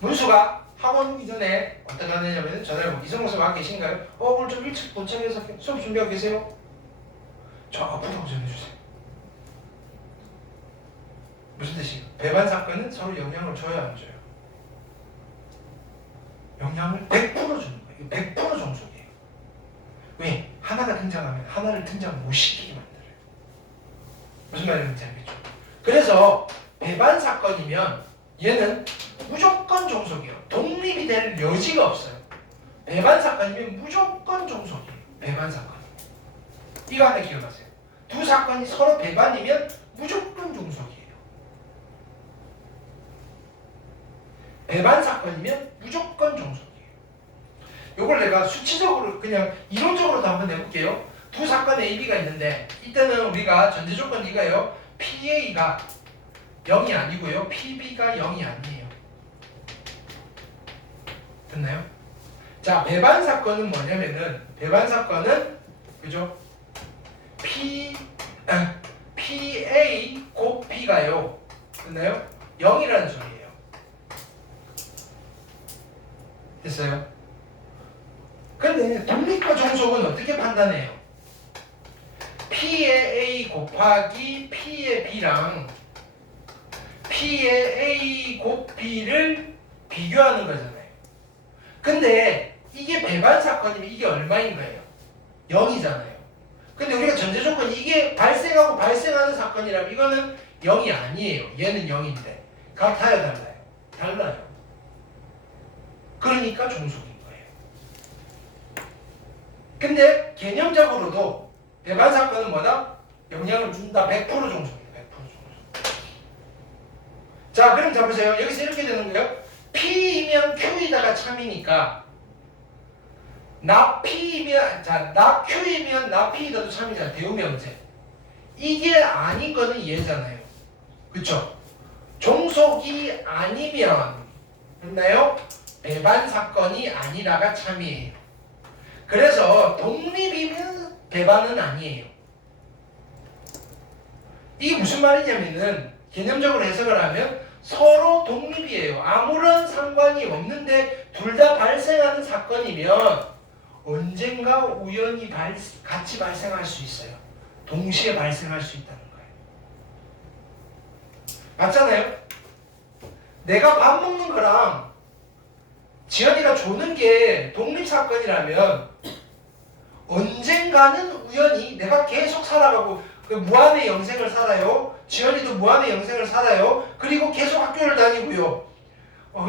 문수가 학원 오기 전에 어떻게 하느냐면 전화를 뭐 이성호 선생님 와 계신가요? 오늘 좀 일찍 도착해서 수업 준비하고 계세요? 저 앞으로 전해주세요. 무슨 뜻이에요? 배반 사건은 서로 영향을 줘요, 안 줘요? 영향을 100% 주는 거예요. 100% 종속이에요. 왜? 하나가 등장하면 하나를 등장 못 시키게 만들어요. 무슨 말인지 알겠죠? 그래서 배반 사건이면 얘는 무조건 종속이에요. 독립이 될 여지가 없어요. 배반 사건이면 무조건 종속이에요. 배반 사건. 이거 하나 기억하세요. 두 사건이 서로 배반이면 무조건 종속이에요. 배반 사건이면 무조건 종속이에요. 이걸 내가 수치적으로 그냥 이론적으로도 한번 내볼게요. 두 사건 A, B가 있는데 이때는 우리가 전제 조건 이거예요. PA가 0이 아니고요. PB가 0이 아니에요. 됐나요? 자, 배반 사건은 뭐냐면은 배반 사건은 그죠? PA 곱 B가요. 됐나요? 0이라는 소리예요. 됐어요? 근데 독립과 종속은 어떻게 판단해요? P의 A 곱하기 P의 B랑 P의 A 곱 B를 비교하는 거잖아요. 근데 이게 배반 사건이면 이게 얼마인 거예요? 0이잖아요. 근데 우리가 전제 조건이 이게 발생하고 발생하는 사건이라면 이거는 0이 아니에요. 얘는 0인데 같아요, 달라요? 달라요. 그러니까 종속인 거예요. 근데 개념적으로도 배반 사건은 뭐다? 영향을 준다. 100% 종속이에요. 100% 종속. 자, 그럼 잡으세요. 여기서 이렇게 되는 거예요. P이면 Q이다가 참이니까 나 P이면 나 Q이면 나 P이다도 참이잖아. 대우명세. 이게 아닌 거는 얘잖아요. 그쵸? 종속이 아니면 됐나요? 배반 사건이 아니라가 참이에요. 그래서 독립이면 배반은 아니에요. 이게 무슨 말이냐면은 개념적으로 해석을 하면 서로 독립이에요. 아무런 상관이 없는데 둘 다 발생하는 사건이면 언젠가 우연히 같이 발생할 수 있어요. 동시에 발생할 수 있다는 거예요. 맞잖아요? 내가 밥 먹는 거랑 지연이가 조는 게 독립사건이라면 언제 언젠가는 우연히 내가 계속 살아가고 그 무한의 영생을 살아요. 지연이도 무한의 영생을 살아요. 그리고 계속 학교를 다니고요.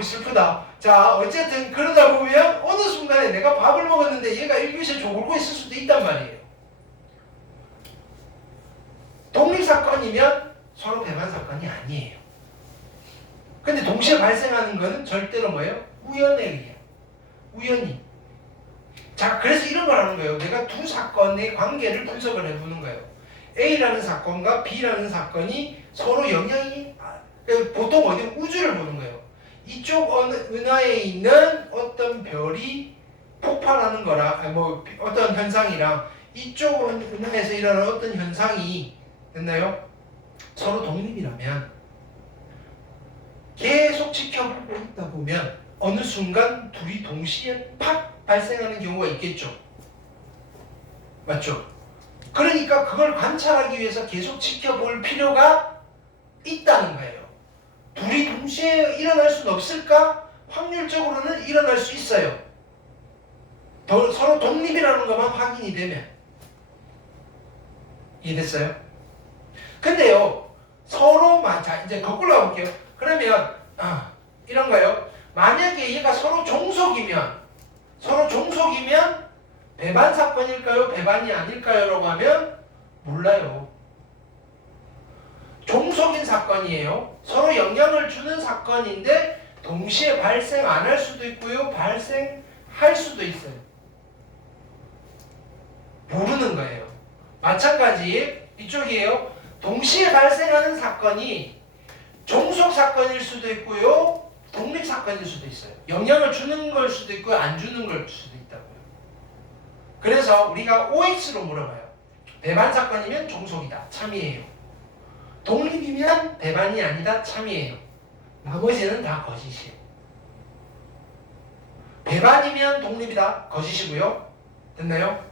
슬프다. 자, 어쨌든 그러다 보면 어느 순간에 내가 밥을 먹었는데 얘가 1교시에 졸고 있을 수도 있단 말이에요. 독립사건이면 서로 배반사건이 아니에요. 근데 동시에 발생하는 거는 절대로 뭐예요? 우연에 의해요. 우연히. 자, 그래서 이런 걸 하는 거예요. 내가 두 사건의 관계를 분석을 해보는 거예요. A라는 사건과 B라는 사건이 서로 영향이 보통 어디 우주를 보는 거예요. 이쪽 은하에 있는 어떤 별이 폭발하는 거랑 어떤 현상이랑 이쪽 은하에서 일어나는 어떤 현상이 됐나요? 서로 독립이라면 계속 지켜보고 있다 보면 어느 순간 둘이 동시에 팍 발생하는 경우가 있겠죠. 맞죠? 그러니까 그걸 관찰하기 위해서 계속 지켜볼 필요가 있다는 거예요. 둘이 동시에 일어날 수는 없을까? 확률적으로는 일어날 수 있어요. 서로 독립이라는 것만 확인이 되면. 이해됐어요? 근데요, 서로만, 자, 이제 거꾸로 가볼게요. 그러면, 이런 거요. 만약에 얘가 서로 종속이면, 배반 사건일까요? 배반이 아닐까요? 라고 하면, 몰라요. 종속인 사건이에요. 서로 영향을 주는 사건인데, 동시에 발생 안 할 수도 있고요. 발생할 수도 있어요. 모르는 거예요. 마찬가지, 이쪽이에요. 동시에 발생하는 사건이 종속 사건일 수도 있고요. 독립 사건일 수도 있어요. 영향을 주는 걸 수도 있고요. 안 주는 걸 수도 있다고요. 그래서 우리가 OX로 물어봐요. 배반 사건이면 종속이다. 참이에요. 독립이면 배반이 아니다. 참이에요. 나머지는 다 거짓이에요. 배반이면 독립이다. 거짓이고요. 됐나요?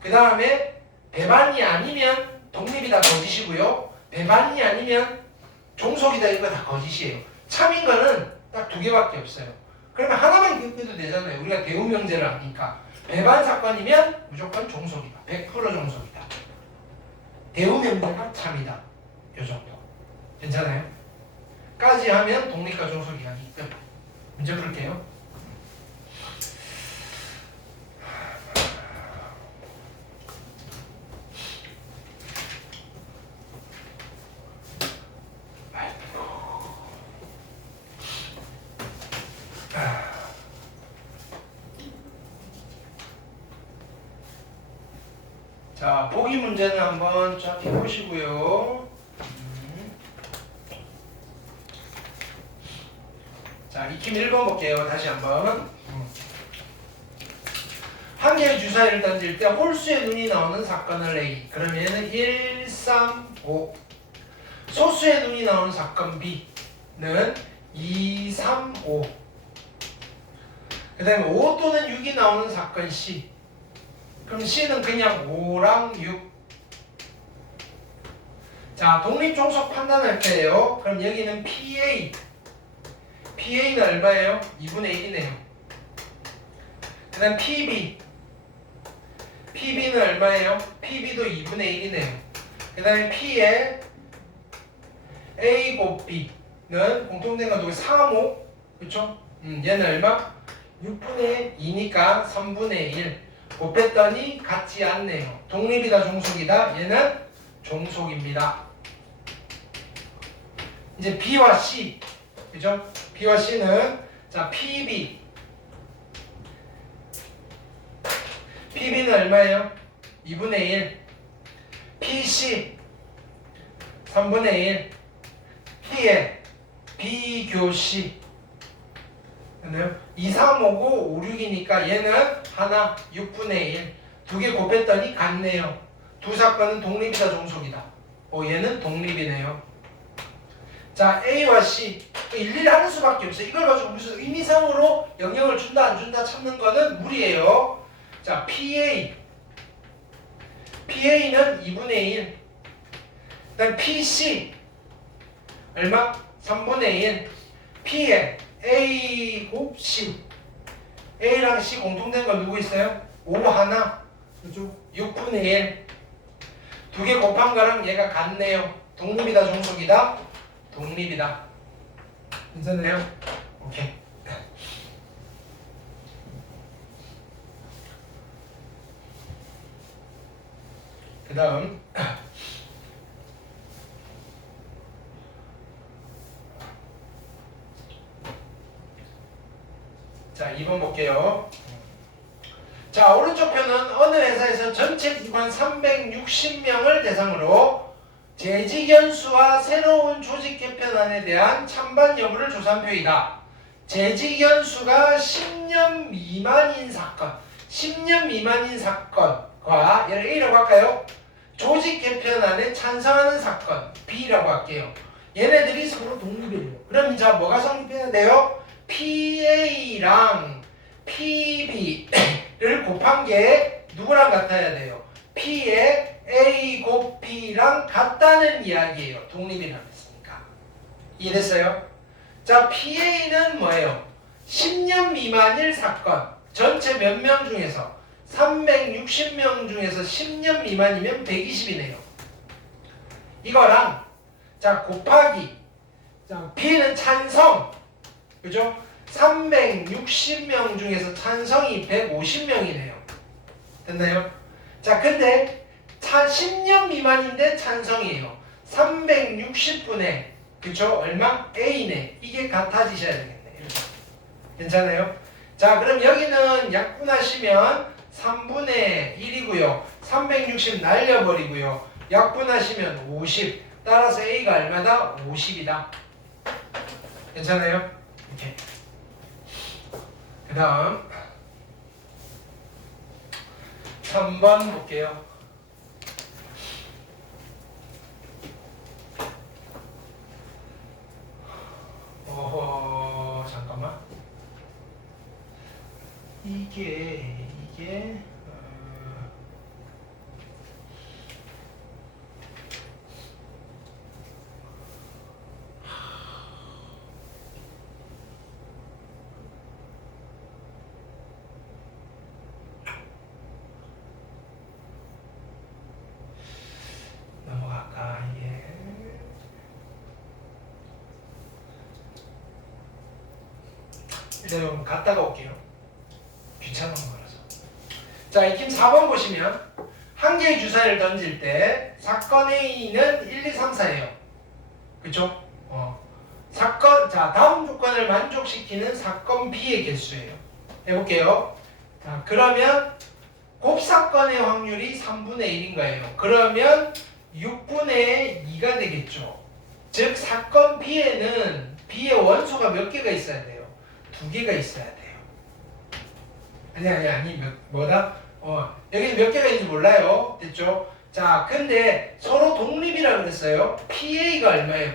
그 다음에 배반이 아니면 독립이다. 거짓이고요. 배반이 아니면 종속이다. 이거 다 거짓이에요. 참인 거는 딱 두 개밖에 없어요. 그러면 하나만 기억해도 되잖아요. 우리가 대우명제를 하니까 배반 사건이면 무조건 종속이다. 100% 종속이다. 대우명제가 참이다. 요 정도. 괜찮아요? 까지 하면 독립과 종속이 가기 끝. 문제 풀게요. 자, 보기 문제는 한번 쫙 해보시고요. 자, 익힘 1번 볼게요. 다시 한번. 한 개의 주사위를 던질 때 홀수의 눈이 나오는 사건을 A. 그러면 얘는 1, 3, 5. 소수의 눈이 나오는 사건 B는 2, 3, 5. 그 다음에 5 또는 6이 나오는 사건 C. 그럼 C는 그냥 5랑 6. 자, 독립종속 판단할 때예요. 그럼 여기는 PA. PA는 얼마예요? 2분의 1이네요. 그 다음 PB. PB는 얼마예요? PB도 2분의 1이네요. 그 다음에 P에 A 곱 B는 공통된 건 3, 5. 그쵸? 얘는 얼마? 6분의 2니까 3분의 1. 곱했더니 같지 않네요. 독립이다 종속이다. 얘는 종속입니다. 이제 B와 C. 그죠? B와 C는 자 PB. PB는 얼마예요? 2분의 1. PC 3분의 1. P에 B교시. 됐나요? 2, 3, 5고 5, 6이니까 얘는 하나 6분의 1. 두 개 곱했더니 같네요. 두 사건은 독립이다 종속이다. 얘는 독립이네요. 자, A와 C 일일이 하는 수밖에 없어요. 이걸 가지고 무슨 의미상으로 영향을 준다 안 준다 찾는 거는 무리예요. 자, PA는 2분의 1. 그다음 PC 얼마? 3분의 1. P에 A 곱 C. A랑 C 공통된 거 누구 있어요? 5 하나. 그죠? 6분의 1. 두 개 곱한 거랑 얘가 같네요. 독립이다, 종속이다? 독립이다. 괜찮나요? 오케이. 그 다음 자 2번 볼게요. 자 오른쪽 편은 어느 회사에서 전체 직원 360명을 대상으로 재직연수와 새로운 조직 개편안에 대한 찬반 여부를 조사한 표이다. 재직연수가 10년 미만인 사건, 10년 미만인 사건과 얘를 A라고 할까요? 조직 개편안에 찬성하는 사건 B라고 할게요. 얘네들이 서로 독립이에요. 그럼 자 뭐가 성립해야 돼요? PA랑 PB를 곱한 게 누구랑 같아야 돼요? P의 A 곱 B랑 같다는 이야기예요. 독립이라고 했으니까. 이해됐어요? 자 PA는 뭐예요? 10년 미만일 사건 전체 몇 명 중에서 360명 중에서 10년 미만이면 120이네요. 이거랑 자 곱하기 자 B는 찬성 그죠? 360명 중에서 찬성이 150명이네요. 됐나요? 자 근데 10년 미만인데 찬성이에요. 360분의 그쵸? 얼마? A네. 이게 같아지셔야 되겠네. 이렇게. 괜찮아요? 자 그럼 여기는 약분하시면 3분의 1이고요. 360 날려버리고요. 약분하시면 50. 따라서 A가 얼마다? 50이다. 괜찮아요? 이렇게. 그 다음 3번 볼게요. 잠깐만. 이게 넘어갈까 이게 일단 갔다가 올게요. 귀찮은 거라서. 자, 익힘 4번 보시면 한 개의 주사위를 던질 때 사건 A는 1, 2, 3, 4예요. 그쵸? 사건, 자, 다음 조건을 만족시키는 사건 B의 개수예요. 해볼게요. 자, 그러면 곱사건의 확률이 3분의 1인 거예요. 그러면 6분의 2가 되겠죠. 즉, 사건 B에는 B의 원소가 몇 개가 있어야 돼요? 2개가 있어야 돼요. 아니, 뭐다? 여기는 몇 개가 있는지 몰라요. 됐죠? 자, 근데 서로 독립이라 그랬어요. PA가 얼마예요?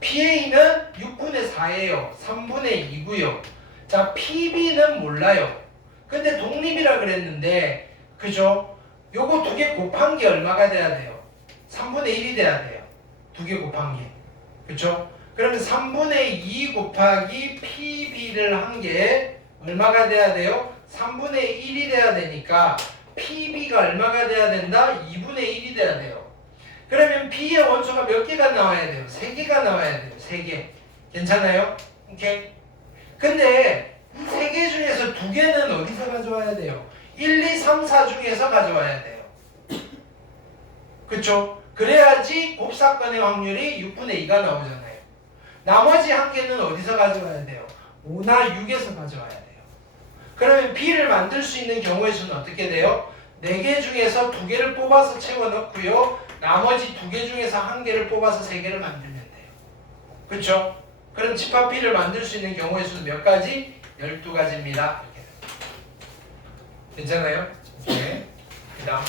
PA는 6분의 4예요. 3분의 2고요. 자, PB는 몰라요. 근데 독립이라 그랬는데, 그죠? 요거 2개 곱한 게 얼마가 돼야 돼요? 3분의 1이 돼야 돼요. 2개 곱한 게. 그쵸? 그러면 3분의 2 곱하기 PB를 한 게 얼마가 돼야 돼요? 3분의 1이 돼야 되니까 PB가 얼마가 돼야 된다? 2분의 1이 돼야 돼요. 그러면 B의 원소가 몇 개가 나와야 돼요? 3개가 나와야 돼요. 3개. 괜찮아요? 오케이? 근데 3개 중에서 2개는 어디서 가져와야 돼요? 1, 2, 3, 4 중에서 가져와야 돼요. 그쵸? 그래야지 곱사건의 확률이 6분의 2가 나오잖아요. 나머지 한 개는 어디서 가져와야 돼요? 5나 6에서 가져와야 돼요. 그러면 B를 만들 수 있는 경우의 수는 어떻게 돼요? 4개 중에서 2개를 뽑아서 채워 넣고요. 나머지 2개 중에서 1개를 뽑아서 3개를 만들면 돼요. 그쵸? 그럼 집합 B를 만들 수 있는 경우의 수는 몇 가지? 12가지입니다. 괜찮아요? 네. 그 다음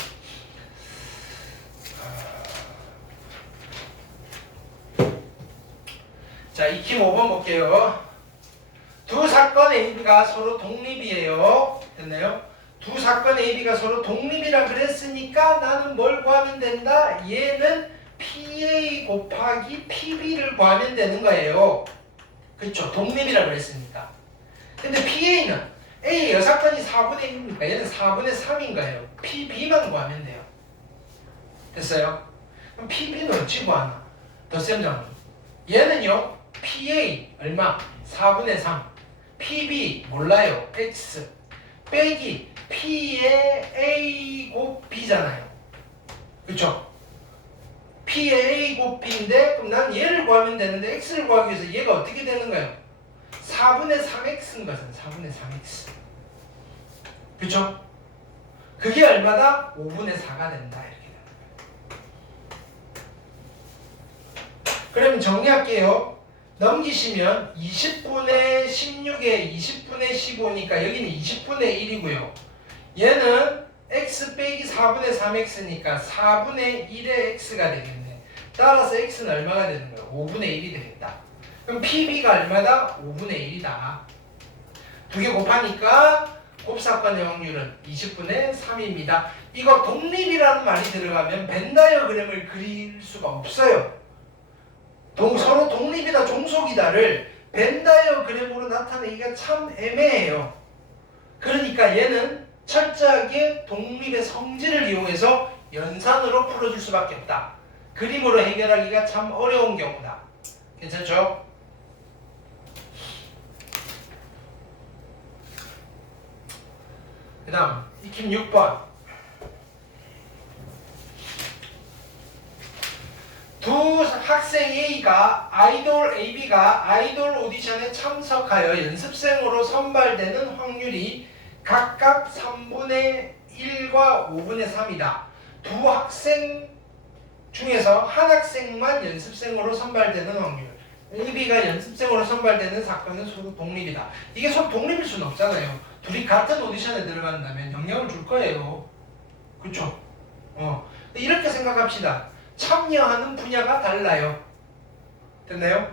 자, 익힘 5번 볼게요. 두 사건 AB가 서로 독립이에요. 됐나요? 두 사건 AB가 서로 독립이라 그랬으니까 나는 뭘 구하면 된다? 얘는 PA 곱하기 PB를 구하면 되는 거예요. 그쵸? 독립이라 그랬으니까. 근데 PA는 A 여사건이 4분의 1이니까 얘는 4분의 3인 거예요. PB만 구하면 돼요. 됐어요? 그럼 PB는 어찌 구하나? 덧셈장은 얘는요 PA 얼마? 4분의 3 PB 몰라요. X 빼기 P의 A 곱 B잖아요. 그쵸? P의 A 곱 B인데 그럼 난 얘를 구하면 되는데 X를 구하기 위해서 얘가 어떻게 되는가요? 4분의 3X인 것은 4분의 3X. 그쵸? 그게 얼마다? 5분의 4가 된다. 이렇게 되는 거예요. 그러면 정리할게요. 넘기시면 20분의 16에 20분의 15니까 여기는 20분의 1이고요. 얘는 x 빼기 4분의 3x니까 4분의 1의 x가 되겠네. 따라서 x는 얼마가 되는 거예요? 5분의 1이 되겠다. 그럼 PB가 얼마다? 5분의 1이다. 두 개 곱하니까 곱사건의 확률은 20분의 3입니다. 이거 독립이라는 말이 들어가면 벤 다이어그램을 그릴 수가 없어요. 서로 독립이다 종속이다를 벤 다이어그램으로 나타내기가 참 애매해요. 그러니까 얘는 철저하게 독립의 성질을 이용해서 연산으로 풀어줄 수밖에 없다. 그림으로 해결하기가 참 어려운 경우다. 괜찮죠? 그 다음 익힘 6번 두 학생 A가 아이돌 AB가 아이돌 오디션에 참석하여 연습생으로 선발되는 확률이 각각 3분의 1과 5분의 3이다. 두 학생 중에서 한 학생만 연습생으로 선발되는 확률. AB가 연습생으로 선발되는 사건은 서로 독립이다. 이게 서로 독립일 수는 없잖아요. 둘이 같은 오디션에 들어간다면 영향을 줄 거예요. 그렇죠? 이렇게 생각합시다. 참여하는 분야가 달라요. 됐나요?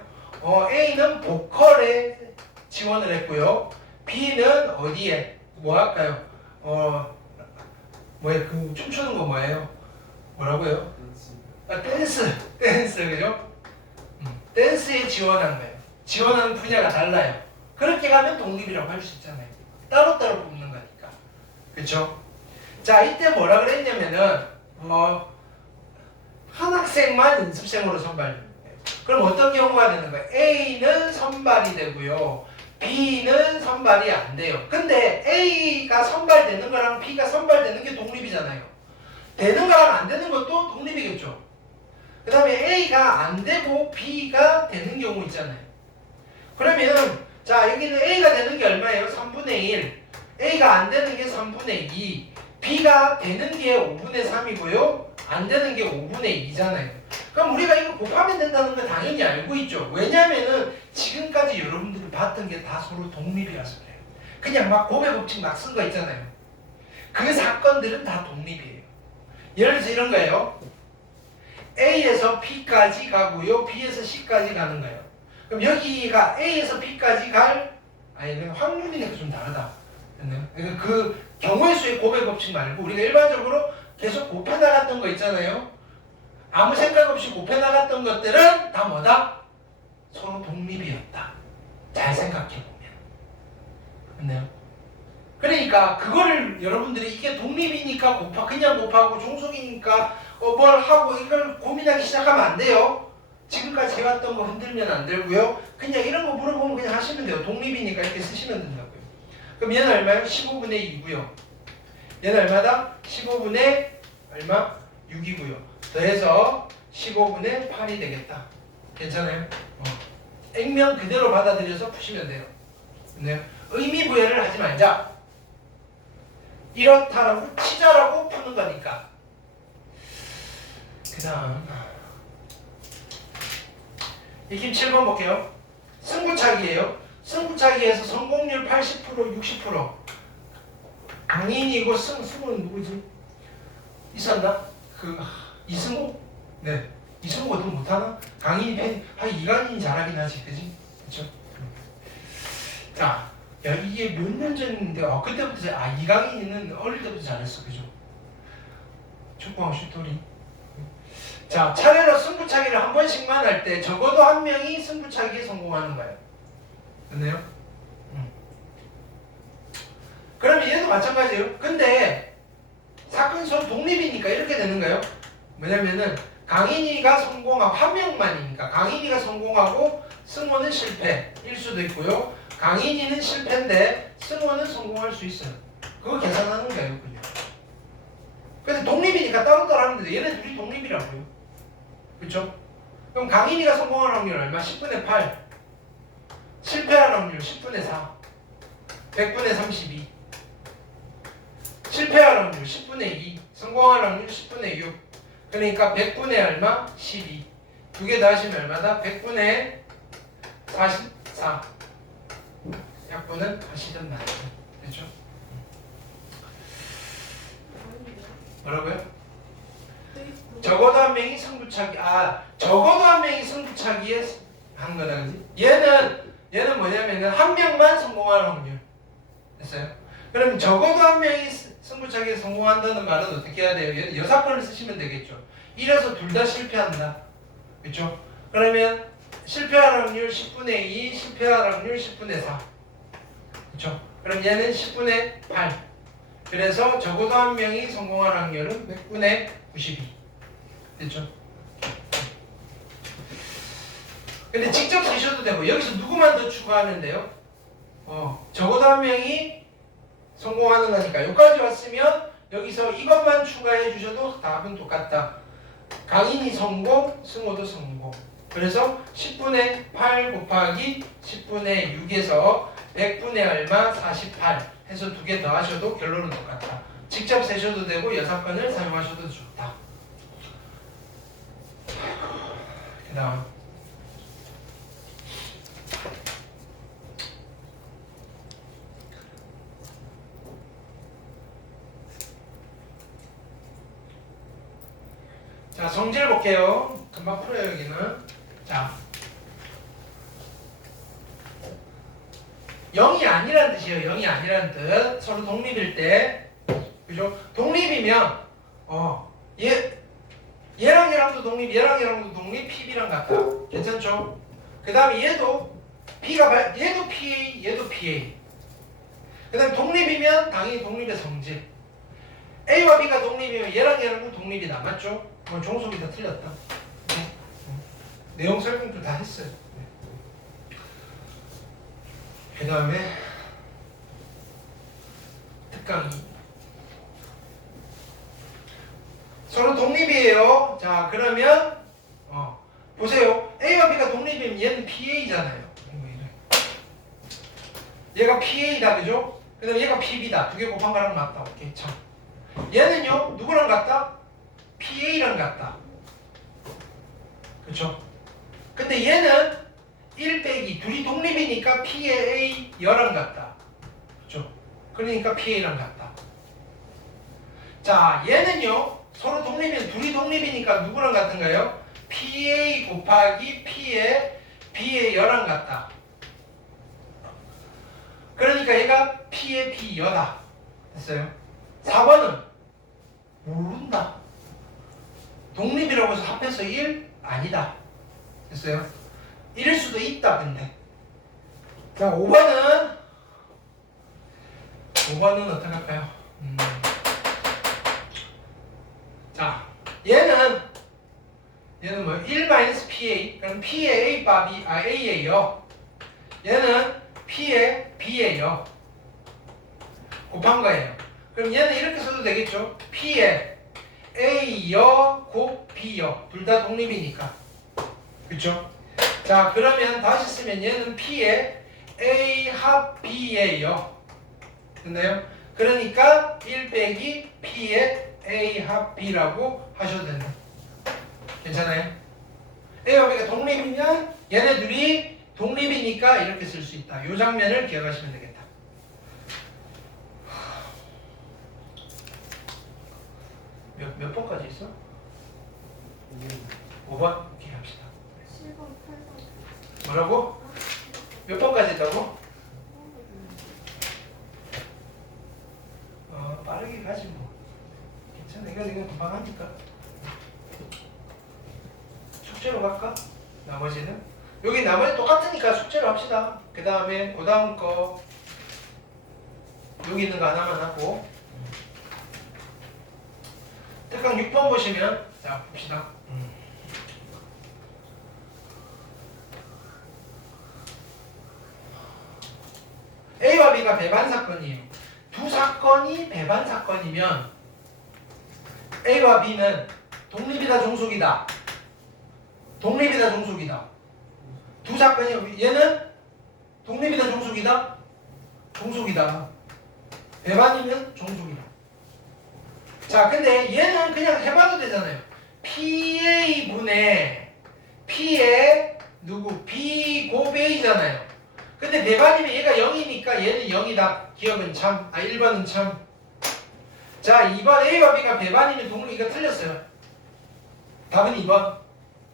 A는 보컬에 지원을 했고요. B는 어디에? 뭐 할까요? 뭐예요? 그 춤추는 거 뭐예요? 뭐라고요? 댄스, 그죠? 댄스에 지원한 거예요. 지원하는 분야가 달라요. 그렇게 가면 독립이라고 할 수 있잖아요. 따로따로 뽑는 거니까. 그쵸? 자, 이때 뭐라 그랬냐면은, 한 학생만 연습생으로 선발되는 거예요. 그럼 어떤 경우가 되는 거예요? A는 선발이 되고요. B는 선발이 안 돼요. 근데 A가 선발되는 거랑 B가 선발되는 게 독립이잖아요. 되는 거랑 안 되는 것도 독립이겠죠. 그 다음에 A가 안 되고 B가 되는 경우 있잖아요. 그러면 자 여기는 A가 되는 게 얼마예요? 3분의 1. A가 안 되는 게 3분의 2. B가 되는 게 5분의 3이고요. 안 되는 게 5분의 2잖아요. 그럼 우리가 이거 곱하면 된다는 거 당연히 알고 있죠. 왜냐면은 지금까지 여러분들이 봤던 게 다 서로 독립이라서 그래요. 그냥 막 곱의 법칙 막 쓴 거 있잖아요. 그 사건들은 다 독립이에요. 예를 들어서 이런 거예요. A에서 B까지 가고요. B에서 C까지 가는 거예요. 그럼 여기가 A에서 B까지 확률이니까 좀 다르다. 그러니까 그 경우의 수의 곱의 법칙 말고 우리가 일반적으로 계속 곱해 나갔던 거 있잖아요. 아무 생각 없이 곱해 나갔던 것들은 다 뭐다? 서로 독립이었다. 잘 생각해보면. 맞나요? 그러니까 그거를 여러분들이 이게 독립이니까 그냥 곱하고 종속이니까 뭘 하고 이걸 고민하기 시작하면 안 돼요. 지금까지 해왔던 거 흔들면 안 되고요. 그냥 이런 거 물어보면 그냥 하시면 돼요. 독립이니까 이렇게 쓰시면 된다고요. 그럼 얘는 얼마예요? 15분의 2고요. 얘는 얼마다? 15분의 얼마? 6이고요. 더해서 15분의 8이 되겠다. 괜찮아요? 액면 그대로 받아들여서 푸시면 돼요. 네. 의미 부여를 하지 말자. 이렇다라고 치자라고 푸는 거니까. 그 다음 익힘 7번 볼게요. 승부차기예요. 승부차기에서 성공률 80% 60%. 강인이고 승은 누구지? 있었나? 이승우? 네. 이승우가 더 못하나? 강인이 이강인이 잘하긴 하지, 그지? 그쵸? 자, 야 이게 몇 년 전인데 그때부터 이강인이는 어릴 때부터 잘했어, 그죠? 축구왕 슈터리. 자, 차례로 승부차기를 한 번씩만 할 때 적어도 한 명이 승부차기에 성공하는 거예요. 됐나요? 그러면 얘도 마찬가지예요. 근데 사건 서로 독립이니까 이렇게 되는 거예요. 뭐냐면은 강인이가 성공하고 한 명만이니까 강인이가 성공하고 승호는 실패일 수도 있고요. 강인이는 실패인데 승호는 성공할 수 있어요. 그거 계산하는 거예요, 그냥. 근데 독립이니까 따로따로 하면 돼. 얘네 둘이 독립이라고요. 그렇죠? 그럼 강인이가 성공할 확률 얼마? 10분의 8. 실패할 확률 10분의 4. 100분의 32. 실패할 확률 10분의 2. 성공할 확률 10분의 6. 그러니까 100분의 얼마? 12. 두 개 더하시면 얼마다? 100분의 44. 약분은 하시든 말든. 됐죠? 뭐라고요? 적어도 한 명이 승부차기. 적어도 한 명이 승부차기에 한 거다, 그지? 얘는 뭐냐면은 한 명만 성공할 확률. 됐어요? 그럼 적어도 한 명이 승부차기에 성공한다는 말은 어떻게 해야 돼요? 여사건을 쓰시면 되겠죠. 이래서 둘 다 실패한다. 그렇죠? 그러면 실패할 확률 10분의 2, 실패할 확률 10분의 4. 그렇죠? 그럼 얘는 10분의 8. 그래서 적어도 한 명이 성공할 확률은 100분의 92. 됐죠? 근데 직접 쓰셔도 되고 여기서 누구만 더 추가하는데요? 적어도 한 명이 성공하는 거니까 여기까지 왔으면 여기서 이것만 추가해 주셔도 답은 똑같다. 강인이 성공, 승호도 성공. 그래서 10분의 8 곱하기 10분의 6에서 100분의 얼마? 48 해서 두 개 더 하셔도 결론은 똑같다. 직접 세셔도 되고 여사건을 사용하셔도 좋다. 그 다음 자, 성질 볼게요. 금방 풀어요, 여기는. 자, 0이 아니란 뜻이에요. 0이 아니란 뜻. 서로 독립일 때. 그죠? 독립이면, 얘랑 얘랑도 독립, 얘랑 얘랑도 독립, PB랑 같다. 괜찮죠? 그 다음에 얘도 PA, 얘도 PA. 그 다음에 독립이면 당연히 독립의 성질. A와 B가 독립이면 얘랑 얘랑도 독립이다. 맞죠? 종속이 다 틀렸다. 내용 설명도 다 했어요. 그 다음에 특강 2. 서로 독립이에요. 자, 그러면 보세요. A와 B가 독립이면 얘는 PA잖아요. 얘가 PA다, 그죠? 그 다음에 얘가 PB다. 두 개 곱한 거랑 맞다. 오케이, 참. 얘는요, 누구랑 같다? PA랑 같다. 그쵸? 근데 얘는 1 빼기 둘이 독립이니까 PA 얘랑 같다. 그쵸? 그러니까 PA랑 같다. 자, 얘는요, 서로 독립이면 둘이 독립이니까 누구랑 같은가요? PA 곱하기 B의 여랑 같다. 그러니까 얘가 P의 B여다. 됐어요? 4번은 모른다. 독립이라고 해서 합해서 1? 아니다. 됐어요? 이럴 수도 있다, 근데. 자, 5번은 어떻게 할까요? 자, 얘는 뭐 1-PA. 그럼 P의 A예요. 얘는 P의 B예요. 곱한 거예요. 그럼 얘는 이렇게 써도 되겠죠? P의 A여 곱 B여. 둘 다 독립이니까. 그쵸? 자, 그러면 다시 쓰면 얘는 P의 A 합 B예요. 됐나요? 그러니까 1 빼기 P의 A 합 B라고 하셔도 된다. 괜찮아요? A와 B가 독립이면 얘네들이 독립이니까 이렇게 쓸 수 있다. 이 장면을 기억하시면 되겠다. 몇 번까지 있어? 5번? 오케이, 합시다. 7번, 8번. 뭐라고? 몇 번까지 있다고? 빠르게 가지 뭐. 괜찮아. 이건 금방 하니까. 숙제로 갈까? 나머지는? 여기 나머지 똑같으니까 숙제로 합시다. 그 다음에 그 다음 거 여기 있는 거 하나만 하고. 특강 6번 보시면 자 봅시다. A와 B가 배반 사건이에요. 두 사건이 배반 사건이면 A와 B는 독립이다 종속이다. 독립이다 종속이다. 두 사건이 얘는 독립이다 종속이다. 종속이다. 배반이면 종속이다. 자, 근데 얘는 그냥 해봐도 되잖아요. PA분의 P의 누구? B 곱 A잖아요. 근데 배반이면 얘가 0이니까 얘는 0이다. 기억은 참. 1번은 참. 자, 2번 A와 B가 배반이면 독립. 이거 틀렸어요. 답은 2번.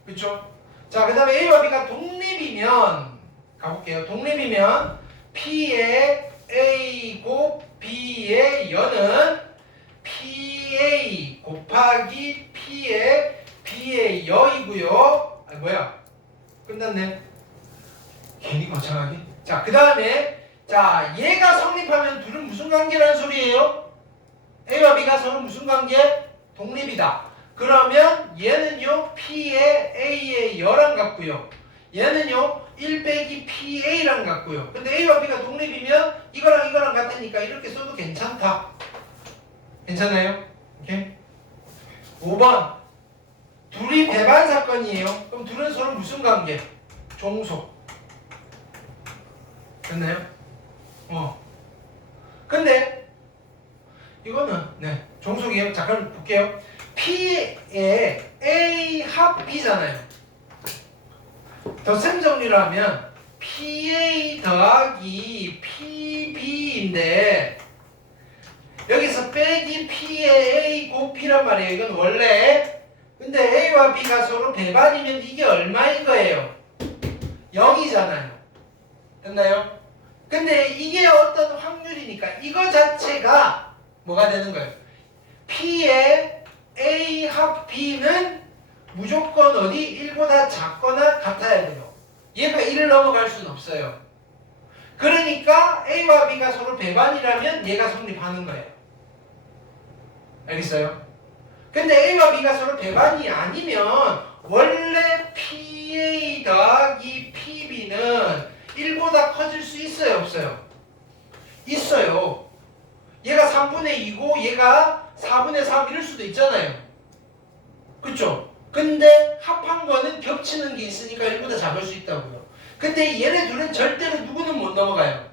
그쵸? 자, 그 다음에 A와 B가 독립이면 가볼게요. 독립이면 P의 A 곱 B의 여는 PA 곱하기 P의 B의 여이고요. 아 뭐야? 끝났네. 괜히 거창하게. 자, 그 다음에 자 얘가 성립하면 둘은 무슨 관계라는 소리예요? A와 B가 서로 무슨 관계? 독립이다. 그러면 얘는요 P의 A의 여랑 같고요. 얘는요 1 빼기 PA랑 같고요. 근데 A와 B가 독립이면 이거랑 이거랑 같으니까 이렇게 써도 괜찮다. 괜찮아요? 오케이? 5번 둘이 배반 사건이에요. 그럼 둘은 서로 무슨 관계? 종속. 됐나요? 근데 이거는 네 종속이에요. 자 그럼 볼게요. P의 A 합 B잖아요. 덧셈 정리를 하면 PA 더하기 PB인데 여기서 빼기 P의 A 곱 B란 말이에요. 이건 원래 근데 A와 B가 서로 배반이면 이게 얼마인 거예요? 0이잖아요. 됐나요? 근데 이게 어떤 확률이니까 이거 자체가 뭐가 되는 거예요? P의 A 합 B는 무조건 어디 1보다 작거나 같아야 돼요. 얘가 1을 넘어갈 수는 없어요. 그러니까 A와 B가 서로 배반이라면 얘가 성립하는 거예요. 알겠어요? 근데 A와 B가 서로 배반이 아니면 원래 PA 더하기 PB는 1보다 커질 수 있어요? 없어요? 있어요. 얘가 3분의 2고 얘가 4분의 3 이럴 수도 있잖아요. 그쵸? 근데 합한 거는 겹치는 게 있으니까 1보다 작을 수 있다고요. 근데 얘네 둘은 절대로 누구는 못 넘어가요?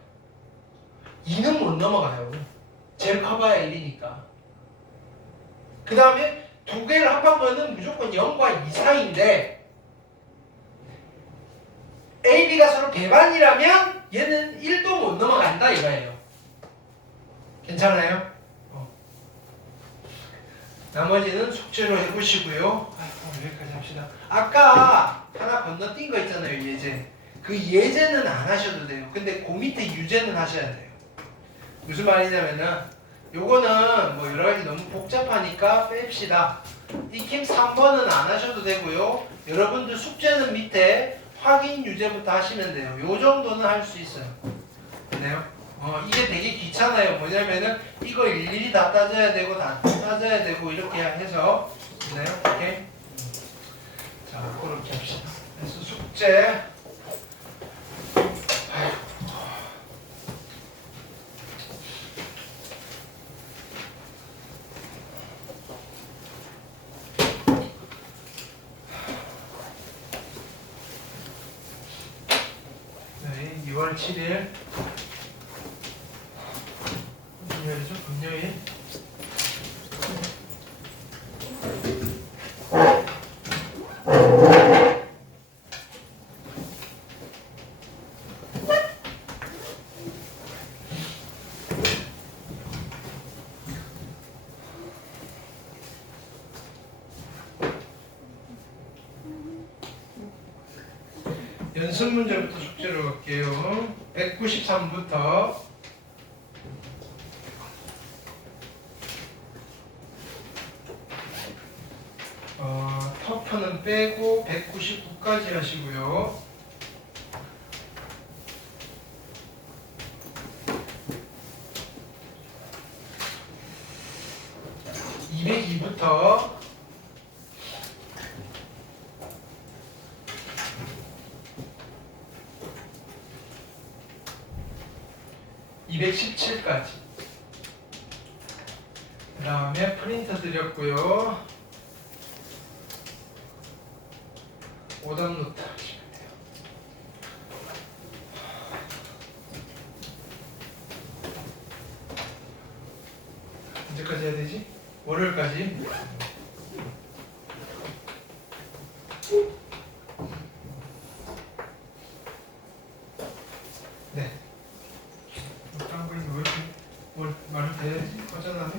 2는 못 넘어가요. 제일 커봐야 1이니까. 그 다음에 두 개를 합한 거는 무조건 0과 2 사이인데 A, B가 서로 배반이라면 얘는 1도 못 넘어간다 이거예요. 괜찮아요? 나머지는 숙제로 해보시고요. 여기까지 합시다. 아까 하나 건너뛴 거 있잖아요. 예제. 그 예제는 안 하셔도 돼요. 근데 그 밑에 유제는 하셔야 돼요. 무슨 말이냐면은 요거는 뭐 여러가지 너무 복잡하니까 뺍시다. 익힘 3번은 안 하셔도 되고요. 여러분들 숙제는 밑에 확인 유제부터 하시면 돼요. 요 정도는 할 수 있어요. 됐나요? 이게 되게 귀찮아요. 뭐냐면은 이거 일일이 다 따져야 되고 다 따져야 되고 이렇게 해서 됐나요? 오케이? 자, 그렇게 합시다. 그래서 숙제 네, 2월 7일 금요일이죠? 금요일 연습 문제부터 숙제로 갈게요. 193부터 터프는 빼고 199까지 하시고요. 1번부터 217까지. 그 다음에 프린터 드렸고요. 오답 노트 하시면 돼요. 언제까지 해야 되지? 월요일까지. 네. 딴 거는 왜 이렇게 말을 해야지? 꺼져나네?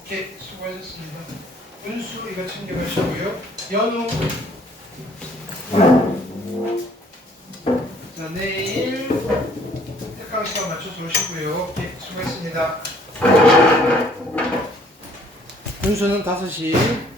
오케이, 수고하셨습니다. 윤수 이거 챙겨가시고요. 연우. 자, 내일 특강 시간 맞춰서 오시고요. 오케이, 수고했습니다. 윤수는 5시.